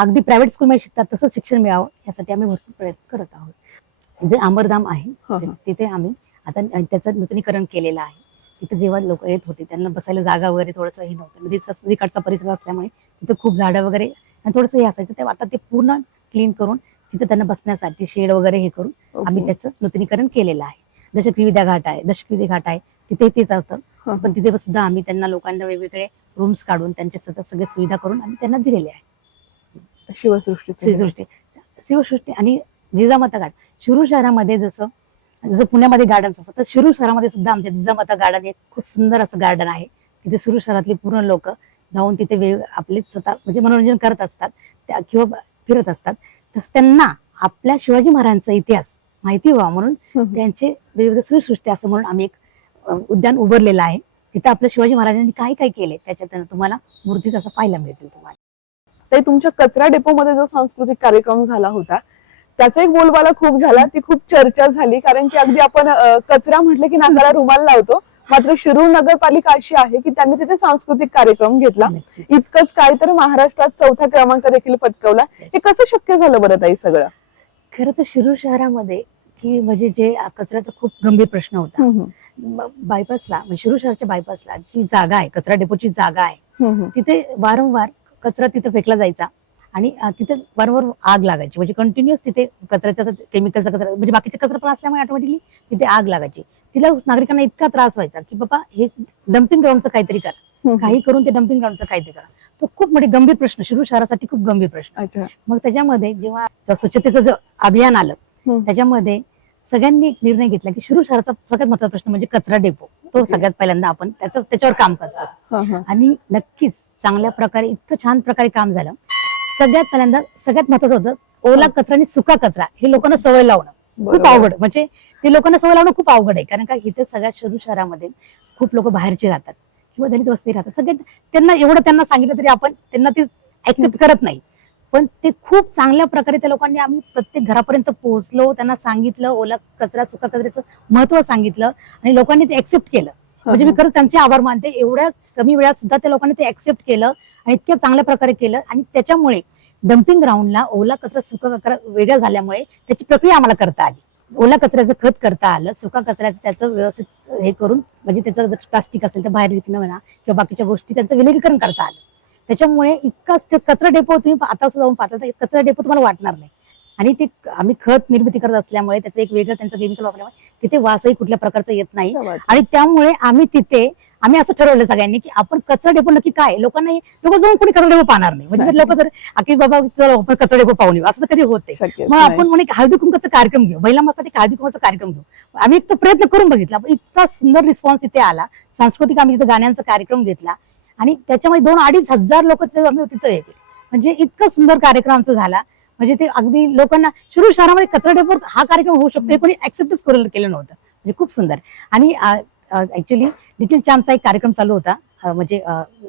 अगदी प्रायव्हेट स्कूलमध्ये शिकतात तसं शिक्षण मिळावं यासाठी आम्ही भरपूर प्रयत्न करत आहोत. जे अमरधाम आहे तिथे आम्ही आता त्याचं नूतनीकरण केलेलं आहे. तिथे जेव्हा लोक येत होते त्यांना बसायला जागा वगैरे थोडंसं हे नव्हतं, नदीकाठचा परिसर असल्यामुळे तिथे खूप झाडं वगैरे आणि थोडंसं हे असायचं. तेव्हा आता ते पूर्ण क्लीन करून तिथे त्यांना बसण्यासाठी शेड वगैरे हे करून आम्ही त्याचं नूतनीकरण केलेलं आहे. दशकविद्या घाट आहे तिथे तेच होतं, पण तिथे सुद्धा आम्ही त्यांना लोकांना वेगवेगळे रूम्स काढून त्यांच्या सगळ्या सुविधा करून आम्ही त्यांना दिलेल्या आहे. शिवसृष्टी आणि जिजामाता घाट. शिरूर शहरामध्ये जसं पुण्यामध्ये गार्डन्स असतात, तर शिरूर शहरामध्ये सुद्धा आमच्या जिजामाता गार्डन हे खूप सुंदर असं गार्डन आहे. तिथे शिरूर शहरातली पूर्ण लोक जाऊन तिथे आपले स्वतः म्हणजे मनोरंजन करत असतात किंवा फिरत असतात. तसं त्यांना आपल्या शिवाजी महाराजांचा इतिहास माहिती व्हावा म्हणून त्यांचे विविध श्रीसृष्टी असं म्हणून आम्ही एक उद्यान उभारलेलं आहे. तिथे आपल्या शिवाजी महाराजांनी काय काय केले त्याच्यात तुम्हाला मूर्तीच असं पाहायला मिळतील तुम्हाला. ताई, तुमच्या कचरा डेपोमध्ये जो सांस्कृतिक कार्यक्रम झाला होता त्याचा एक बोलबाला खूप झाला, ती खूप चर्चा झाली, कारण की अगदी आपण कचरा म्हटलं की नाकाला रुमाल लावतो, मात्र शिरूर नगरपालिका अशी आहे की त्यांनी तिथे सांस्कृतिक कार्यक्रम घेतला. इतकंच काय तर महाराष्ट्रात 4था क्रमांक देखील पटकावला. हे कसं शक्य झालं बरं ताई सगळं? खरं तर शिरूर शहरामध्ये की म्हणजे जे कचऱ्याचा खूप गंभीर प्रश्न होता, बायपासला म्हणजे शिरूर शहराच्या बायपासला जी जागा आहे, कचरा डेपोची जागा आहे, तिथे वारंवार कचरा तिथे फेकला जायचा आणि तिथे वारंवार आग लागायची. म्हणजे कंटिन्युअस तिथे कचऱ्याचा केमिकलचा कचरा म्हणजे बाकीचा कचरा पण असल्यामुळे ऑटोमॅटिकली तिथे आग लागायची. तिला नागरिकांना इतका त्रास व्हायचा की बाबा हे डम्पिंग ग्राउंडचं काहीतरी करा, काही करून ते डम्पिंग ग्राउंडचं काहीतरी करा. तो खूप म्हणजे गंभीर प्रश्न, शिरूर शहरासाठी खूप गंभीर प्रश्न. मग त्याच्यामध्ये जेव्हा स्वच्छतेचं जे अभियान आलं त्याच्यामध्ये सगळ्यांनी एक निर्णय घेतला की शिरूर शहराचा सगळ्यात महत्त्वाचा प्रश्न म्हणजे कचरा डेपो, तो सगळ्यात पहिल्यांदा आपण त्याच्यावर काम करतो. आणि नक्कीच चांगल्या प्रकारे इतकं छान प्रकारे काम झालं. सगळ्यात पहिल्यांदा सगळ्यात महत्त्वाचं होतं ओला कचरा आणि सुका कचरा हे लोकांना सवय लावणं खूप अवघड, म्हणजे ते लोकांना सवय लावणं खूप अवघड आहे. कारण का इथे सगळ्या शिरूर शहरामध्ये खूप लोक बाहेरचे राहतात किंवा दलित वस्ती राहतात. सगळ्यात त्यांना सांगितलं तरी आपण त्यांना ते ऍक्सेप्ट करत नाही. पण ते खूप चांगल्या प्रकारे त्या लोकांनी आम्ही प्रत्येक घरापर्यंत पोहोचलो, त्यांना सांगितलं ओला कचरा सुका कचऱ्याचं महत्त्व सांगितलं आणि लोकांनी ते ऍक्सेप्ट केलं. म्हणजे मी खरंच त्यांचे आभार मानते. एवढ्या कमी वेळात सुद्धा त्या लोकांनी ते ऍक्सेप्ट केलं आणि इतक्या चांगल्या प्रकारे केलं. आणि त्याच्यामुळे डम्पिंग ग्राउंडला ओला कचरा सुका कचरा वेगळा झाल्यामुळे त्याची प्रक्रिया आम्हाला करता आली. ओला कचऱ्याचं खत करता आलं, सुका कचऱ्याचं त्याचं व्यवस्थित हे करून म्हणजे त्याचं प्लास्टिक असेल तर बाहेर विकणं म्हणा किंवा बाकीच्या गोष्टी त्यांचं विलगीकरण करता आलं. त्याच्यामुळे इतका कचरा डेपो तुम्ही आता जाऊन पाहता तर कचरा डेपो तुम्हाला वाटणार नाही. आणि ते आम्ही खत निर्मिती करत असल्यामुळे त्याचं एक वेगळं त्यांचं केमिकल वापरल्यामुळे तिथे वासही कुठल्या प्रकारचा येत नाही. आणि त्यामुळे आम्ही असं ठरवलं सगळ्यांनी की आपण कचरा डेपो नक्की काय, लोक जाऊन कोणी कचरा डेपो पाहणार नाही. म्हणजे लोक जर की बाबा चला आपण कचरा डेपो पाहून येऊ असं तर कधी होते. मग आपण म्हणे हळदी कुंकाचा कार्यक्रम घेऊ, महिला मार्फत एक हळदी कुंकाचा कार्यक्रम घेऊ. आम्ही एक प्रयत्न करून बघितला, पण इतका सुंदर रिस्पॉन्स इथे आला. सांस्कृतिक आम्ही तिथे गाण्यांचा कार्यक्रम घेतला आणि त्याच्यामध्ये 2-2.5 हजार लोक आम्ही तिथं येते. म्हणजे इतका सुंदर कार्यक्रम आमचा झाला. म्हणजे ते अगदी लोकांना शिरूर शहरामध्ये कचरा डेपो हा कार्यक्रम होऊ शकतो हे कोणी ऍक्सेप्टच केलं नव्हतं. म्हणजे खूप सुंदर. आणि ऍक्च्युली लिटिल चॅम्पचा एक कार्यक्रम चालू होता म्हणजे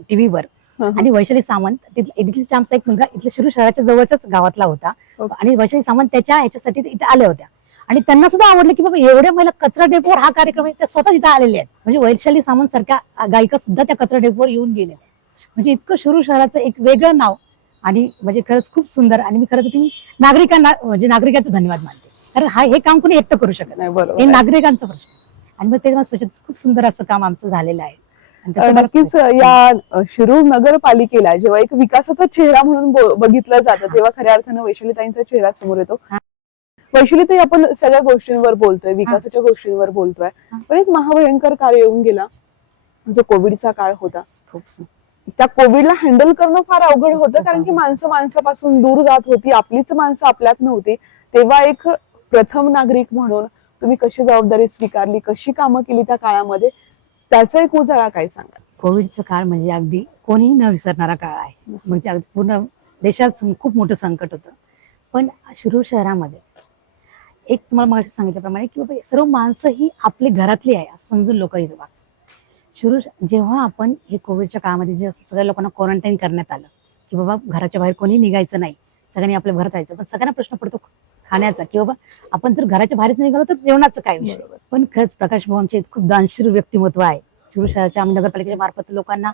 टीव्हीवर, आणि वैशाली सामंत लिटिल चॅम्पचा एक मुलगा इथल्या शिरूर शहराच्या जवळच्याच गावातला होता आणि वैशाली सामंत त्याच्या ह्याच्यासाठी इथे आल्या होत्या. आणि त्यांना सुद्धा आवडलं की बाबा एवढ्या महिला कचरा डेपोवर हा कार्यक्रम आहे, त्या स्वतः तिथे आलेल्या आहेत. म्हणजे वैशाली सामंत सारख्या गायिका सुद्धा त्या कचरा डेपोवर येऊन गेल्या. म्हणजे इतकं शिरूर शहराचं एक वेगळं नाव आणि म्हणजे खरंच खूप सुंदर. आणि मी खरं तर तुम्ही नागरिकांना म्हणजे नागरिकांचे धन्यवाद मानते, कारण हे काम कोणी एकटं करू शकत नाही, नाही, बरोबर हे आहे. नागरिकांचा प्रश्न. आणि मग ते स्वच्छता खूप सुंदर असं काम आमचं झालेलं आहे. आणि त्याचं मला नक्कीच या शिरूर नगरपालिकेला जेव्हा एक विकासाचा चेहरा म्हणून बघितलं जातं, तेव्हा खऱ्या अर्थानं वैशालीताईंचा चेहरा समोर येतो. वैशालीताई, आपण सगळ्या गोष्टींवर बोलतोय, विकासाच्या गोष्टींवर बोलतोय, पण एक महाभयंकर काळ येऊन गेला जो कोविडचा काळ होता. खूप त्या कोविडला हँडल करणं फार अवघड होतं, कारण की माणसं माणसापासून दूर जात होती, आपलीच माणसं आपल्यात नव्हती. तेव्हा एक प्रथम नागरिक म्हणून तुम्ही कशी जबाबदारी स्वीकारली, कशी कामं केली त्या काळामध्ये, त्याचा एक उजाळा काय सांगा? कोविडचा काळ म्हणजे अगदी कोणीही न विसरणारा काळ आहे. म्हणजे अगदी पूर्ण देशात खूप मोठं संकट होतं. पण शिरूर शहरामध्ये एक तुम्हाला मगाशी सांगितल्याप्रमाणे की बाबा सर्व माणसं ही आपली घरातली आहे असं समजून लोक इथे वागतात. शिरूर जेव्हा आपण हे कोविडच्या काळामध्ये जे सगळ्या लोकांना क्वारंटाईन करण्यात आलं की बाबा घराच्या बाहेर कोणी निघायचं नाही, सगळ्यांनी आपल्या घरात राहायचं, पण सगळ्यांना प्रश्न पडतो खाण्याचा की बाबा आपण जर घराच्या बाहेरच निघालो तर जेवणाचं काय विषय. पण खरंच प्रकाश भाऊ आमचे खूप दानशीर व्यक्तिमत्व आहे. शिरूर शहराच्या आम्ही नगरपालिकेच्या मार्फत लोकांना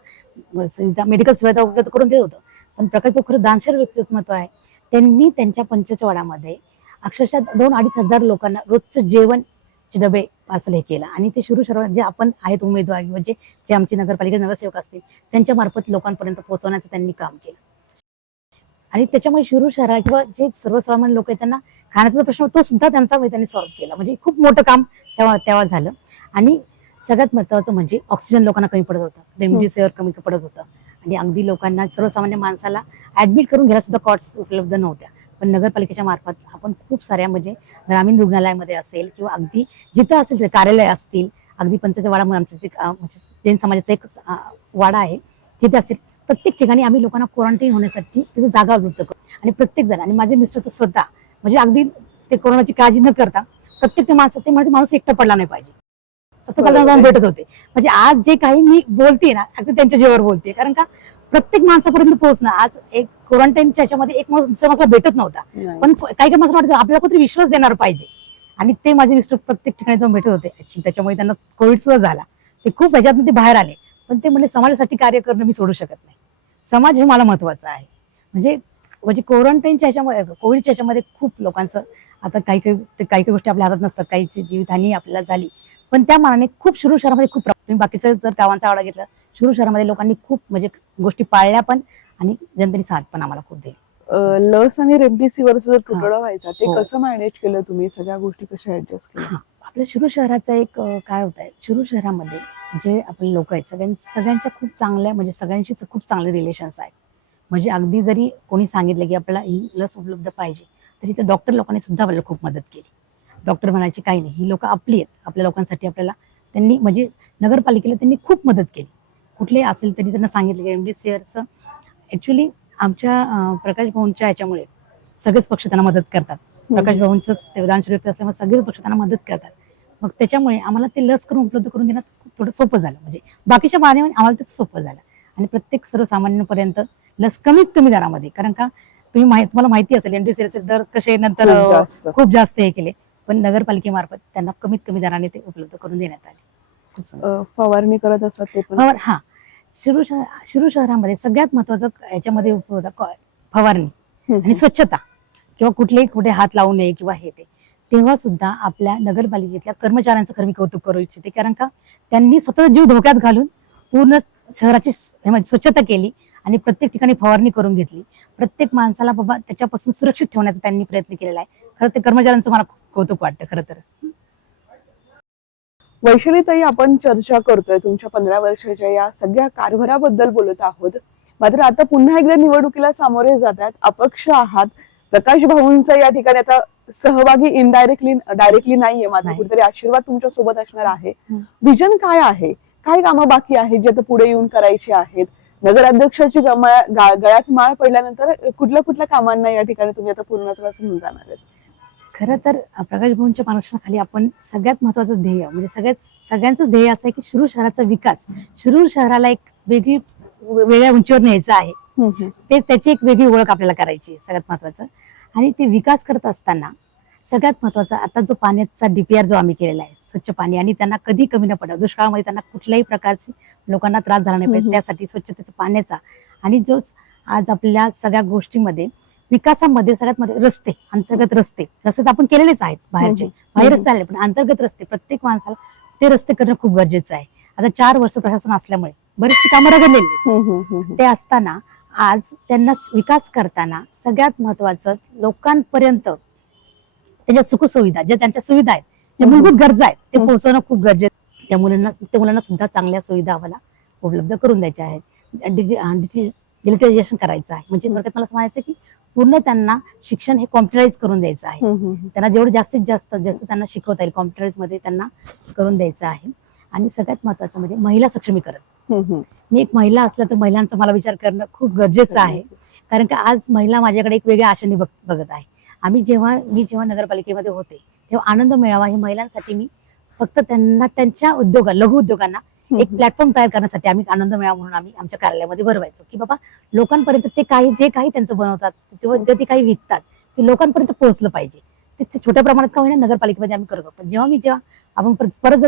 मेडिकल सुविधा उपलब्ध करून देत होतो. पण प्रकाश भाऊ खरं दानशीर व्यक्तिमत्व आहे. त्यांनी त्यांच्या पंचवाड्यामध्ये अक्षरशः 2-2.5 हजार लोकांना रोजचं जेवणचे डबे पार्सल हे केलं. आणि ते शिरूर शहरात जे आपण आहेत उमेदवार म्हणजे जे आमचे नगरपालिका नगरसेवक असतील त्यांच्या मार्फत लोकांपर्यंत पोहोचवण्याचं त्यांनी काम केलं. आणि त्याच्यामुळे शिरूर शहरात किंवा जे सर्वसामान्य लोक आहेत त्यांना खाण्याचा प्रश्न तो सुद्धा त्यांनी सॉल्व्ह केला. म्हणजे खूप मोठं काम तेव्हा झालं. आणि सगळ्यात महत्त्वाचं म्हणजे ऑक्सिजन लोकांना कमी पडत होतं, रेमडेसिवीर कमी पडत होतं. आणि अगदी लोकांना सर्वसामान्य माणसाला ऍडमिट करून घ्यायला सुद्धा कॉट्स उपलब्ध नव्हत्या. पण नगरपालिकेच्या मार्फत आपण खूप साऱ्या म्हणजे ग्रामीण रुग्णालयामध्ये असेल किंवा अगदी जिथं असेल ते कार्यालय असतील, अगदी पंचायत वाडा म्हणून आमचं जैन समाजाचा एक वाडा आहे तिथे असेल, प्रत्येक ठिकाणी आम्ही लोकांना क्वारंटाईन होण्यासाठी तिथे जागा उपलब्ध करू. आणि प्रत्येक जण आणि माझे मिस्टर तर स्वतः म्हणजे अगदी ते कोरोनाची काळजी न करता प्रत्येक ते माणूस एकटा पडला नाही पाहिजे, सतत त्यांना जाऊन भेटत होते. म्हणजे आज जे काही मी बोलते ना अगदी त्यांच्या जीवावर बोलते, कारण का प्रत्येक माणसापर्यंत पोहोचणं. आज एक क्वारंटाईनच्या ह्याच्यामध्ये एक माणूस दुसऱ्या माणसाला भेटत नव्हता, पण काही माणसाला वाटतं आपल्याला कोणतरी विश्वास देणार पाहिजे. आणि ते माझे मिस्टर प्रत्येक ठिकाणी जाऊन भेटत होते. त्याच्यामुळे त्यांना कोविड सुद्धा झाला, ते खूप ह्याच्यातून ते बाहेर आले. पण ते म्हणले समाजासाठी कार्य करणं मी सोडू शकत नाही, समाज हे मला महत्वाचा आहे. म्हणजे क्वारंटाईनच्या ह्याच्यामध्ये कोविडच्या ह्याच्यामध्ये खूप लोकांचं आता काही गोष्टी आपल्या हातात नसतात, काही जीवितहानी आपल्याला झाली. पण त्या मानाने खूप शिरूर शहरामध्ये खूप तुम्ही बाकीचं जर गावांचा आढावा घेतला, शिरूर शहरामध्ये लोकांनी खूप म्हणजे गोष्टी पाळल्या पण आणि जनतेने साथ पण आम्हाला खूप दिली. लस आणि रेमडेसिवीरचं जर तुटवडा व्हायचा ते हो. कसं मॅनेज केलं तुम्ही, सगळ्या गोष्टी कशा ऍडजस्ट केल्या? आपल्या शिरूर शहराचा एक काय होत आहे, शिरूर शहरामध्ये जे आपले लोक आहेत सगळ्यांच्या खूप चांगल्या म्हणजे सगळ्यांशी खूप चांगले रिलेशन्स आहेत. म्हणजे अगदी जरी कोणी सांगितलं की आपल्याला ही लस उपलब्ध पाहिजे तरी इथं डॉक्टर लोकांनी सुद्धा आपल्याला खूप मदत केली. डॉक्टर म्हणायचे काही नाही, ही लोक आपली आहेत, आपल्या लोकांसाठी आपल्याला त्यांनी म्हणजे नगरपालिकेला त्यांनी खूप मदत केली. कुठलेही असेल तरी त्यांना सांगितलं की रेमडेसिवीरचं ऍक्च्युली आमच्या प्रकाश भाऊंच्या ह्याच्यामुळे सगळेच पक्ष त्यांना मदत करतात. प्रकाश भाऊंचंच ते दानशूर व्यक्ती असल्यामुळे सगळेच पक्ष त्यांना मदत करतात. मग त्याच्यामुळे आम्हाला ते लस करून उपलब्ध करून देण्यात थोडं सोपं झालं. म्हणजे बाकीच्या माध्यमाने आम्हाला ते सोपं झालं. आणि प्रत्येक सर्वसामान्यांपर्यंत लस कमीत कमी दरामध्ये, कारण का तुम्हाला माहिती असेल रेमडेसिवीरचे दर कसे नंतर खूप जास्त हे केले, पण नगरपालिकेमार्फत त्यांना कमीत कमी दराने ते उपलब्ध करून देण्यात आले. फवारणी करत असतात ते पण? हा, शिरूर शहरामध्ये सगळ्यात महत्वाचं याच्यामध्ये फवारणी आणि स्वच्छता किंवा कुठे हात लावू नये किंवा हे ते. तेव्हा सुद्धा आपल्या नगरपालिकेतल्या कर्मचाऱ्यांचं खरं मी कौतुक करू इच्छिते, कारण का त्यांनी स्वतः जीव धोक्यात घालून पूर्ण शहराची स्वच्छता केली आणि प्रत्येक ठिकाणी फवारणी करून घेतली. प्रत्येक माणसाला बाबा त्याच्यापासून सुरक्षित ठेवण्याचा त्यांनी प्रयत्न केलेला आहे. खरं ते कर्मचाऱ्यांचं मला कौतुक वाटतं खरं तर. वैशालीताई, आपण चर्चा करतोय तुमच्या 15 वर्षाच्या या सगळ्या कारभाराबद्दल बोलत आहोत. मात्र आता पुन्हा एकदा निवडणुकीला सामोरे जातात, अपक्ष आहात. प्रकाश भाऊंचा या ठिकाणी आता सहभागी डायरेक्टली नाहीये, मात्र कुठेतरी आशीर्वाद तुमच्या सोबत असणार आहे. विजन काय आहे, काय कामं बाकी आहेत जे आता पुढे येऊन करायची आहेत? नगराध्यक्षाची गळ्यात माळ पडल्यानंतर कुठल्या कामांना या ठिकाणी तुम्ही आता पूर्णत्वास घेऊन जाणार आहेत? खरं तर प्रकाश भाऊंच्या मार्गदर्शनाखाली आपण सगळ्यात महत्वाचं ध्येय म्हणजे सगळ्यांचं ध्येय असं आहे की शिरूर शहराचा विकास, शिरूर शहराला एक वेगळ्या उंचीवर न्यायचं आहे. ते त्याची एक वेगळी ओळख आपल्याला करायची सगळ्यात महत्वाचं. आणि ते विकास करत असताना सगळ्यात महत्वाचा आता जो पाण्याचा डीपीआर जो आम्ही केलेला आहे स्वच्छ पाणी, आणि त्यांना कधी कमी न पडावं, दुष्काळामध्ये त्यांना कुठल्याही प्रकारचे लोकांना त्रास झाला नाही पाहिजे त्यासाठी स्वच्छतेचा पाण्याचा. आणि जो आज आपल्या सगळ्या गोष्टीमध्ये विकासामध्ये सगळ्यात मध्ये रस्ते, अंतर्गत रस्ते तर आपण केलेलेच आहेत, बाहेर रस्ते आले, पण अंतर्गत रस्ते प्रत्येक माणसाला ते रस्ते करणं खूप गरजेचं आहे. आता 4 वर्ष प्रशासन असल्यामुळे बरीचशी कामं रगडलेली ते असताना आज त्यांना विकास करताना सगळ्यात महत्वाचं लोकांपर्यंत त्यांच्या सुखसुविधा, ज्या त्यांच्या सुविधा आहेत, ज्या मूलभूत गरजा आहेत ते पोहोचवणं खूप गरजेचं. त्या मुलांना सुद्धा चांगल्या सुविधा आम्हाला उपलब्ध करून द्यायच्या आहेत. डिजिटलायझेशन करायचं आहे, म्हणजे थोडक्यात मला म्हणायचं की पूर्ण त्यांना शिक्षण हे कॉम्प्युटराईज करून द्यायचं आहे. त्यांना जेवढं जास्तीत जास्त त्यांना शिकवता येईल कॉम्प्युटराईज मध्ये त्यांना करून द्यायचं आहे. आणि सगळ्यात महत्वाचं म्हणजे महिला सक्षमीकरण. मी एक महिला असल्या तर महिलांचा मला विचार करणं खूप गरजेचं आहे, कारण की आज महिला माझ्याकडे एक वेगळ्या आशेने बघत आहे. मी जेव्हा नगरपालिकेमध्ये होते तेव्हा आनंद मेळावा ही महिलांसाठी मी फक्त त्यांना त्यांच्या लघु उद्योगांना एक प्लॅटफॉर्म तयार करण्यासाठी आम्ही आनंद मेळावा म्हणून आम्ही आमच्या कार्यालयामध्ये भरवायचो, की बाबा लोकांपर्यंत ते जे काही त्यांचं बनवतात ते काही विकतात ते लोकांपर्यंत पोहोचलं पाहिजे. ते छोट्या प्रमाणात का होईना नगरपालिकेमध्ये आम्ही करतो, पण जेव्हा आपण परत जर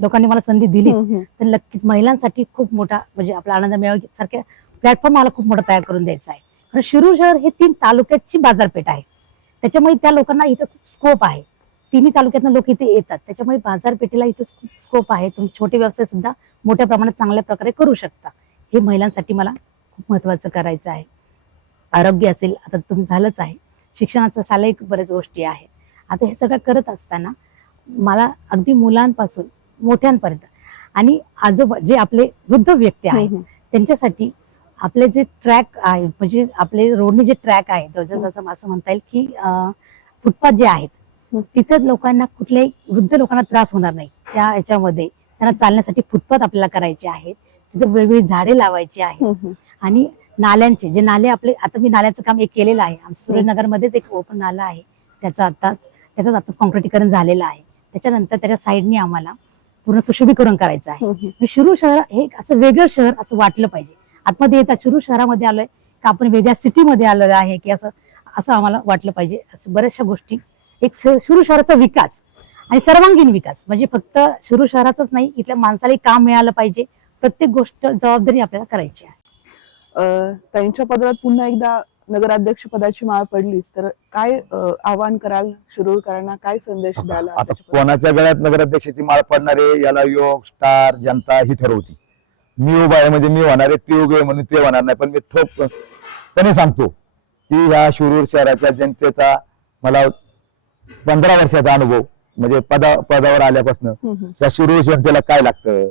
लोकांनी मला संधी दिली तर नक्कीच महिलांसाठी खूप मोठा म्हणजे आपला आनंद मेळावा सारख्या प्लॅटफॉर्म मला खूप मोठा तयार करून द्यायचा आहे. कारण शिरूर शहर हे 3 तालुक्याची बाजारपेठ आहे, त्याच्यामुळे त्या लोकांना इथं खूप स्कोप आहे. 3 तालुक्यातनं लोक इथे येतात, त्याच्यामुळे बाजारपेठेला इथे खूप स्कोप आहे. तुम्ही छोटे व्यवसाय सुद्धा मोठ्या प्रमाणात चांगल्या प्रकारे करू शकता. हे महिलांसाठी मला खूप महत्वाचं करायचं आहे. आरोग्य असेल, आता तुम्ही झालंच आहे, शिक्षणाचं शालेय बऱ्याच गोष्टी आहेत. आता हे सगळं करत असताना मला अगदी मुलांपासून मोठ्यांपर्यंत आणि आजोबा जे आपले वृद्ध व्यक्ती आहेत त्यांच्यासाठी आपले जे ट्रॅक आहे, म्हणजे आपले रोडने जे ट्रॅक आहे जसं असं म्हणता येईल की फुटपाथ जे आहेत तिथं लोकांना कुठल्याही वृद्ध लोकांना त्रास होणार नाही. त्या याच्यामध्ये त्यांना चालण्यासाठी फुटपाथ आपल्याला करायचे आहेत, तिथे वेगवेगळी झाडे लावायची आहेत. आणि नाल्यांचे जे नाले आपले, आता मी नाल्याचं काम एक केलेलं आहे, आमच्या सुरेशनगरमध्येच एक ओपन नाला आहे, त्याचं आताच कॉन्क्रिटीकरण झालेलं आहे. त्याच्यानंतर त्याच्या साईडने आम्हाला पूर्ण सुशोभीकरण करायचं आहे. शिरूर शहर हे असं वेगळं शहर असं वाटलं पाहिजे. आतमध्ये येतात शिरूर शहरामध्ये आलोय का आपण वेगळ्या सिटीमध्ये आलेलो आहे की असं आम्हाला वाटलं पाहिजे. असं बऱ्याचशा गोष्टी, एक शिरूर शहराचा विकास आणि सर्वांगीण विकास, म्हणजे फक्त शिरूर शहराचाच नाही, इथल्या माणसालाही काम मिळालं पाहिजे. प्रत्येक गोष्ट जबाबदारी आपल्याला करायची आहे. त्यांच्या पदात पुन्हा एकदा नगराध्यक्ष पदाची माळ पडलीस तर काय आवाहन कराल शिरूरकरांना, काय संदेश द्याल? आता कोणाच्या गळ्यात नगराध्यक्षाची माळ पडणार आहे याला योग स्टार जनता ही ठरवती. मी उभा आहे म्हणजे मी होणार आहे, ते उभे म्हणून ते होणार नाही. पण मी ठोकपणे सांगतो की या शिरूर शहराच्या जनतेचा मला 15 वर्षाचा अनुभव, म्हणजे पदावर आल्यापासून त्या शिरूर जनतेला काय लागतं,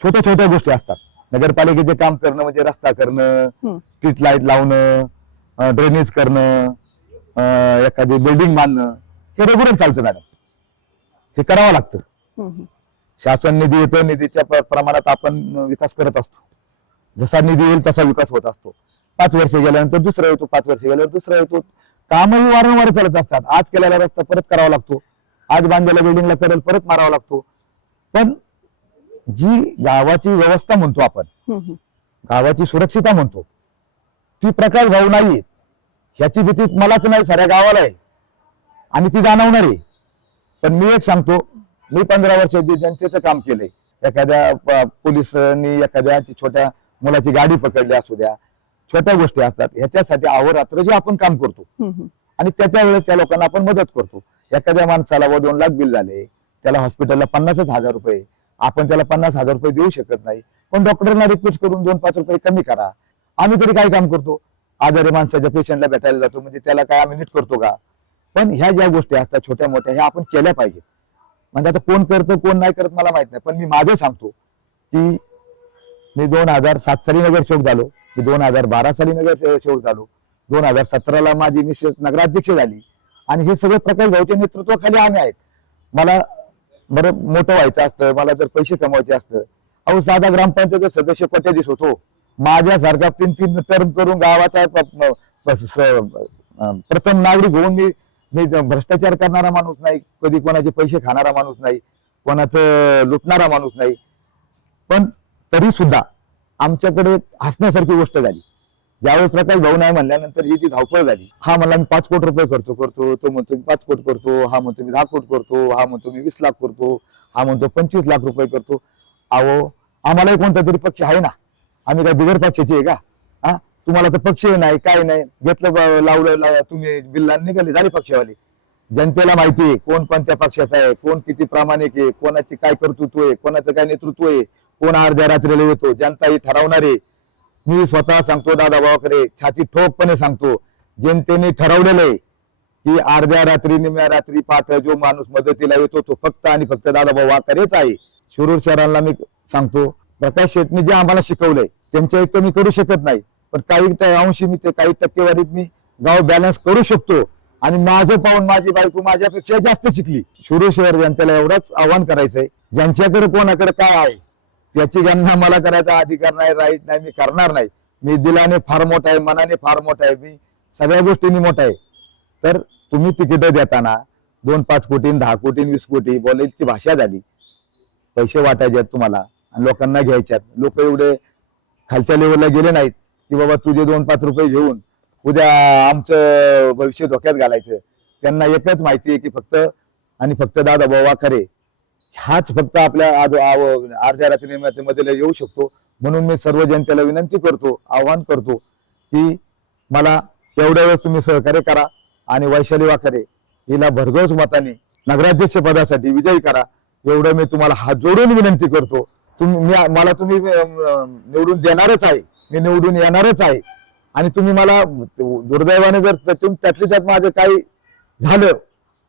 छोट्या छोट्या गोष्टी असतात. नगरपालिकेचे काम करणं म्हणजे रस्ता करणं, स्ट्रीट लाईट लावणं, ड्रेनेज करणं, एखादी बिल्डिंग बांधणं, हे रेग्युलर चालतं मॅडम. हे करावं लागतं. शासन निधी येतं, निधीच्या प्रमाणात आपण विकास करत असतो. जसा निधी येईल तसा विकास होत असतो. 5 वर्ष गेल्यानंतर दुसरा येतो, 5 वर्ष गेल्यावर दुसरा येतो. कामही वारंवार चालत असतात. आज केलेला रस्ता परत करावा लागतो, आज बांधलेल्या बिल्डिंगला करेल परत मारावा लागतो. पण जी गावाची व्यवस्था म्हणतो आपण, गावाची सुरक्षितता म्हणतो, ती प्रकार भाऊ नाहीये. ह्याची भीती मलाच नाही, साऱ्या गावाला आहे आणि ती जाणवणार आहे. पण मी एक सांगतो, मी 15 वर्ष जे जनतेचं काम केलंय, एखाद्या पोलिसांनी एखाद्या छोट्या मुलाची गाडी पकडली असू द्या, छोट्या गोष्टी असतात, ह्याच्यासाठी अहोरात्र जे आपण काम करतो आणि त्याच्या वेळेस त्या लोकांना आपण मदत करतो. एखाद्या माणसाला 2 लाख बिल झाले, त्याला हॉस्पिटलला 50,000 रुपये, आपण त्याला 50,000 रुपये देऊ शकत नाही, पण डॉक्टरांना रिक्वेस्ट करून 2-5 रुपये कमी करा. आम्ही तरी काय काम करतो, आजारी माणसाच्या पेशंटला भेटायला जातो, म्हणजे त्याला काय आम्ही नीट करतो का? पण ह्या ज्या गोष्टी असतात छोट्या मोठ्या, ह्या आपण केल्या पाहिजेत. म्हणजे आता कोण करतं कोण नाही करत मला माहित नाही, पण मी माझं सांगतो की मी 2007 साली नगरसेवक झालो, मी 2012 साली नगरसेवक झालो, 2017ला माझी मिसेस नगराध्यक्ष झाली आणि हे सगळे प्रकाश भाऊच्या नेतृत्वाखाली आम्ही आहेत. मला बरं मोठं व्हायचं असतं, मला जर पैसे कमवायचे असतं, अहो साधा ग्रामपंचायत सदस्य कोट्याधीश होतो. माझ्यासारखा 3 टर्म करून गावाचा प्रथम नागरिक होऊन मी भ्रष्टाचार करणारा माणूस नाही, कधी कोणाचे पैसे खाणारा माणूस नाही, कोणाचं लुटणारा माणूस नाही. पण तरी सुद्धा आमच्याकडे हसण्यासारखी गोष्ट झाली. ज्यावेळेस प्रकाश भाऊ नाही म्हणल्यानंतर ही ती धावपळ झाली. हा म्हणला मी 5 कोटी रुपये करतो तो म्हणतो मी 5 कोटी करतो, हा म्हणतो मी 10 कोटी करतो, हा म्हणतो मी 20 लाख करतो, हा म्हणतो 25 लाख रुपये करतो. अहो आम्हालाही कोणता तरी पक्ष आहे ना, आम्ही काय बिगर पक्षाचे आहे का? हा तुम्हाला तर पक्ष नाही काय नाही, घेतलं लावलं तुम्ही बिल्ला निघाले झाले पक्षवाले. जनतेला माहिती आहे कोण कोणत्या पक्षाचा आहे, कोण किती प्रामाणिक आहे, कोणाची काय कर्तृत्व आहे, कोणाचं काय नेतृत्व आहे, कोण अर्ध्या रात्रीला येतो, जनता ही ठरवणार आहे. मी स्वतः सांगतो दादा भावाकडे छाती ठोकपणे सांगतो, जनतेने ठरवलेलं आहे की अर्ध्या रात्री निम्या रात्री पाठ जो माणूस मदतीला येतो तो फक्त आणि फक्त दादाभाऊ वाकरेच आहे. शिरूर शहराला मी सांगतो प्रकाश शेटने जे आम्हाला शिकवलंय त्यांच्या इतकं मी करू शकत नाही, पण काही अंशी मी ते काही टक्केवारीत मी गाव बॅलन्स करू शकतो. आणि माझं पाहून माझी बायको माझ्यापेक्षा जास्त शिकली. शिरूर शहर जनतेला एवढंच आव्हान करायचंय, ज्यांच्याकडे कोणाकडे काय आहे त्याची गणना मला करायचा अधिकार नाही, राईट नाही, मी करणार नाही. मी दिलाने फार मोठा आहे, मनाने फार मोठा आहे, मी सगळ्या गोष्टींनी मोठा आहे. तर तुम्ही तिकीट देताना 2-5 कोटी 10 कोटी 20 कोटी बोलायची भाषा झाली. पैसे वाटायचे तुम्हाला आणि लोकांना घ्यायच्यात. लोक एवढे खालच्या लेवलला गेले नाहीत की बाबा तुझे 2-5 रुपये घेऊन उद्या आमचं भविष्य धोक्यात घालायचं. त्यांना एकच माहिती आहे की फक्त आणि फक्त दादाभाऊ वाकरे हाच फक्त आपल्या अर्ध्या रात्री मध्ये येऊ शकतो. म्हणून मी सर्व जनतेला विनंती करतो, आवाहन करतो की मला तेवढ्या वेळेस तुम्ही सहकार्य करा आणि वैशाली वाकरे हिला भरघोस मताने नगराध्यक्ष पदासाठी विजयी करा, एवढं मी तुम्हाला हात जोडून विनंती करतो. मला तुम्ही निवडून देणारच आहे, मी निवडून येणारच आहे. आणि तुम्ही मला दुर्दैवाने जर त्यातल्या त्यात माझं काही झालं,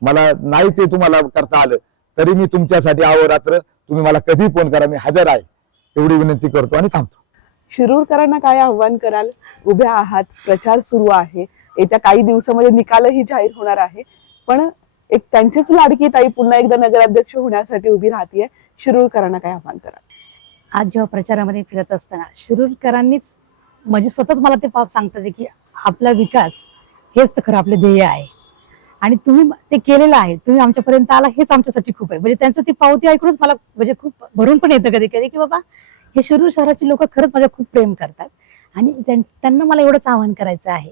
मला नाही ते तुम्हाला करता आलं तरी मी तुमच्यासाठी अहोरात्र तुम्ही मला कधी फोन करा, मी हजर आहे, एवढी विनंती करतो आणि थांबतो. शिरूरकरांना काय आव्हान कराल? उभ्या आहात, प्रचार सुरू आहे, येत्या काही दिवसामध्ये निकालही जाहीर होणार आहे, पण एक त्यांचीच लाडकी ताई पुन्हा एकदा नगराध्यक्ष होण्यासाठी उभी राहतीये. शिरूरकरांना काय आव्हान कराल? आज जेव्हा प्रचारामध्ये फिरत असताना शिरूरकरांनीच म्हणजे स्वतःच मला ते सांगतात की आपला विकास हेच तर खरं आपलं ध्येय आहे आणि तुम्ही ते केलेलं आहे, तुम्ही आमच्यापर्यंत आला हेच आमच्यासाठी खूप आहे. म्हणजे त्यांचं ती पावती ऐकूनच मला म्हणजे खूप भरून पण येतं कधी कधी की बाबा हे शिरूर शहराची लोक खरंच माझ्या खूप प्रेम करतात. आणि त्यांना मला एवढंच आवाहन करायचं आहे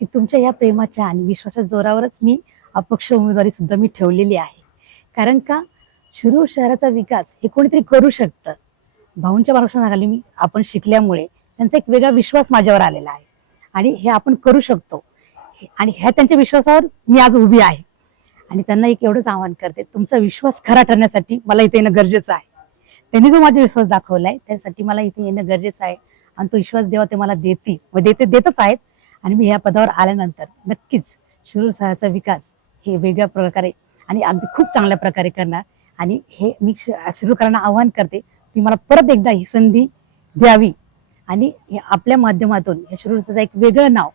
की तुमच्या या प्रेमाच्या आणि विश्वासाच्या जोरावरच मी अपक्ष उमेदवारी सुद्धा मी ठेवलेली आहे. कारण का शिरूर शहराचा विकास हे कोणीतरी करू शकतं. भाऊंच्या मार्गदर्शनाखाली मी आपण शिकल्यामुळे त्यांचा एक वेगळा विश्वास माझ्यावर आलेला आहे आणि हे आपण करू शकतो आणि ह्या त्यांच्या विश्वासावर मी आज उभी आहे. आणि त्यांना एक एवढंच आवाहन करते, तुमचा विश्वास खरा ठरण्यासाठी मला इथे येणं गरजेचं आहे. त्यांनी जो माझा विश्वास दाखवलाय त्यासाठी मला इथे येणं गरजेचं आहे आणि तो विश्वास जेव्हा ते मला देतच आहेत आणि मी ह्या पदावर आल्यानंतर नक्कीच शिरूर शहराचा विकास हे वेगळ्या प्रकारे आणि अगदी खूप चांगल्या प्रकारे करणार. आणि हे मी शिरूरकरांना आवाहन करते, ती मला परत एकदा ही संधी द्यावी आणि आपल्या माध्यमातून या शिरूरचं एक वेगळं नाव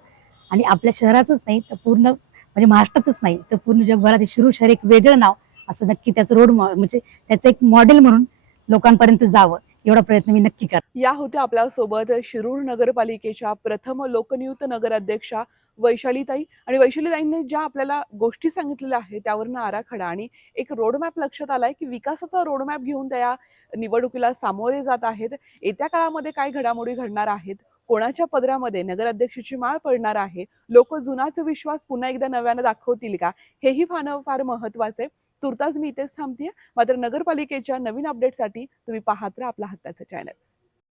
आणि आपल्या शहराचंच नाही तर पूर्ण म्हणजे महाराष्ट्रातच नाही तर पूर्ण जगभरात हे शिरूर शहर एक वेगळं नाव असं नक्की त्याचं रोड म्हणजे त्याचं एक मॉडेल म्हणून लोकांपर्यंत जावं एवढा प्रयत्न मी नक्की करते. या होत्या आपल्या सोबत शिरूर नगरपालिकेच्या प्रथम लोकनियुक्त नगराध्यक्षा वैशालीताई. आणि वैशालीताईंनी ज्या आपल्याला गोष्टी सांगितलेल्या आहेत त्यावरनं आराखडा आणि एक रोडमॅप लक्षात आलाय की विकासाचा रोडमॅप घेऊन त्या निवडणुकीला सामोरे जात आहेत. येत्या काळामध्ये काय घडामोडी घडणार आहेत, कोणाच्या पदरामध्ये नगराध्यक्षाची माळ पडणार आहे, लोक जुनाच विश्वास पुन्हा एकदा नव्यानं दाखवतील का, हेही फार महत्वाचे. तुर्तास मी इथेच थांबतीये. मात्र नगरपालिकेच्या नवीन अपडेटसाठी तुम्ही पाहत राहा आपला हक्काचं चॅनल.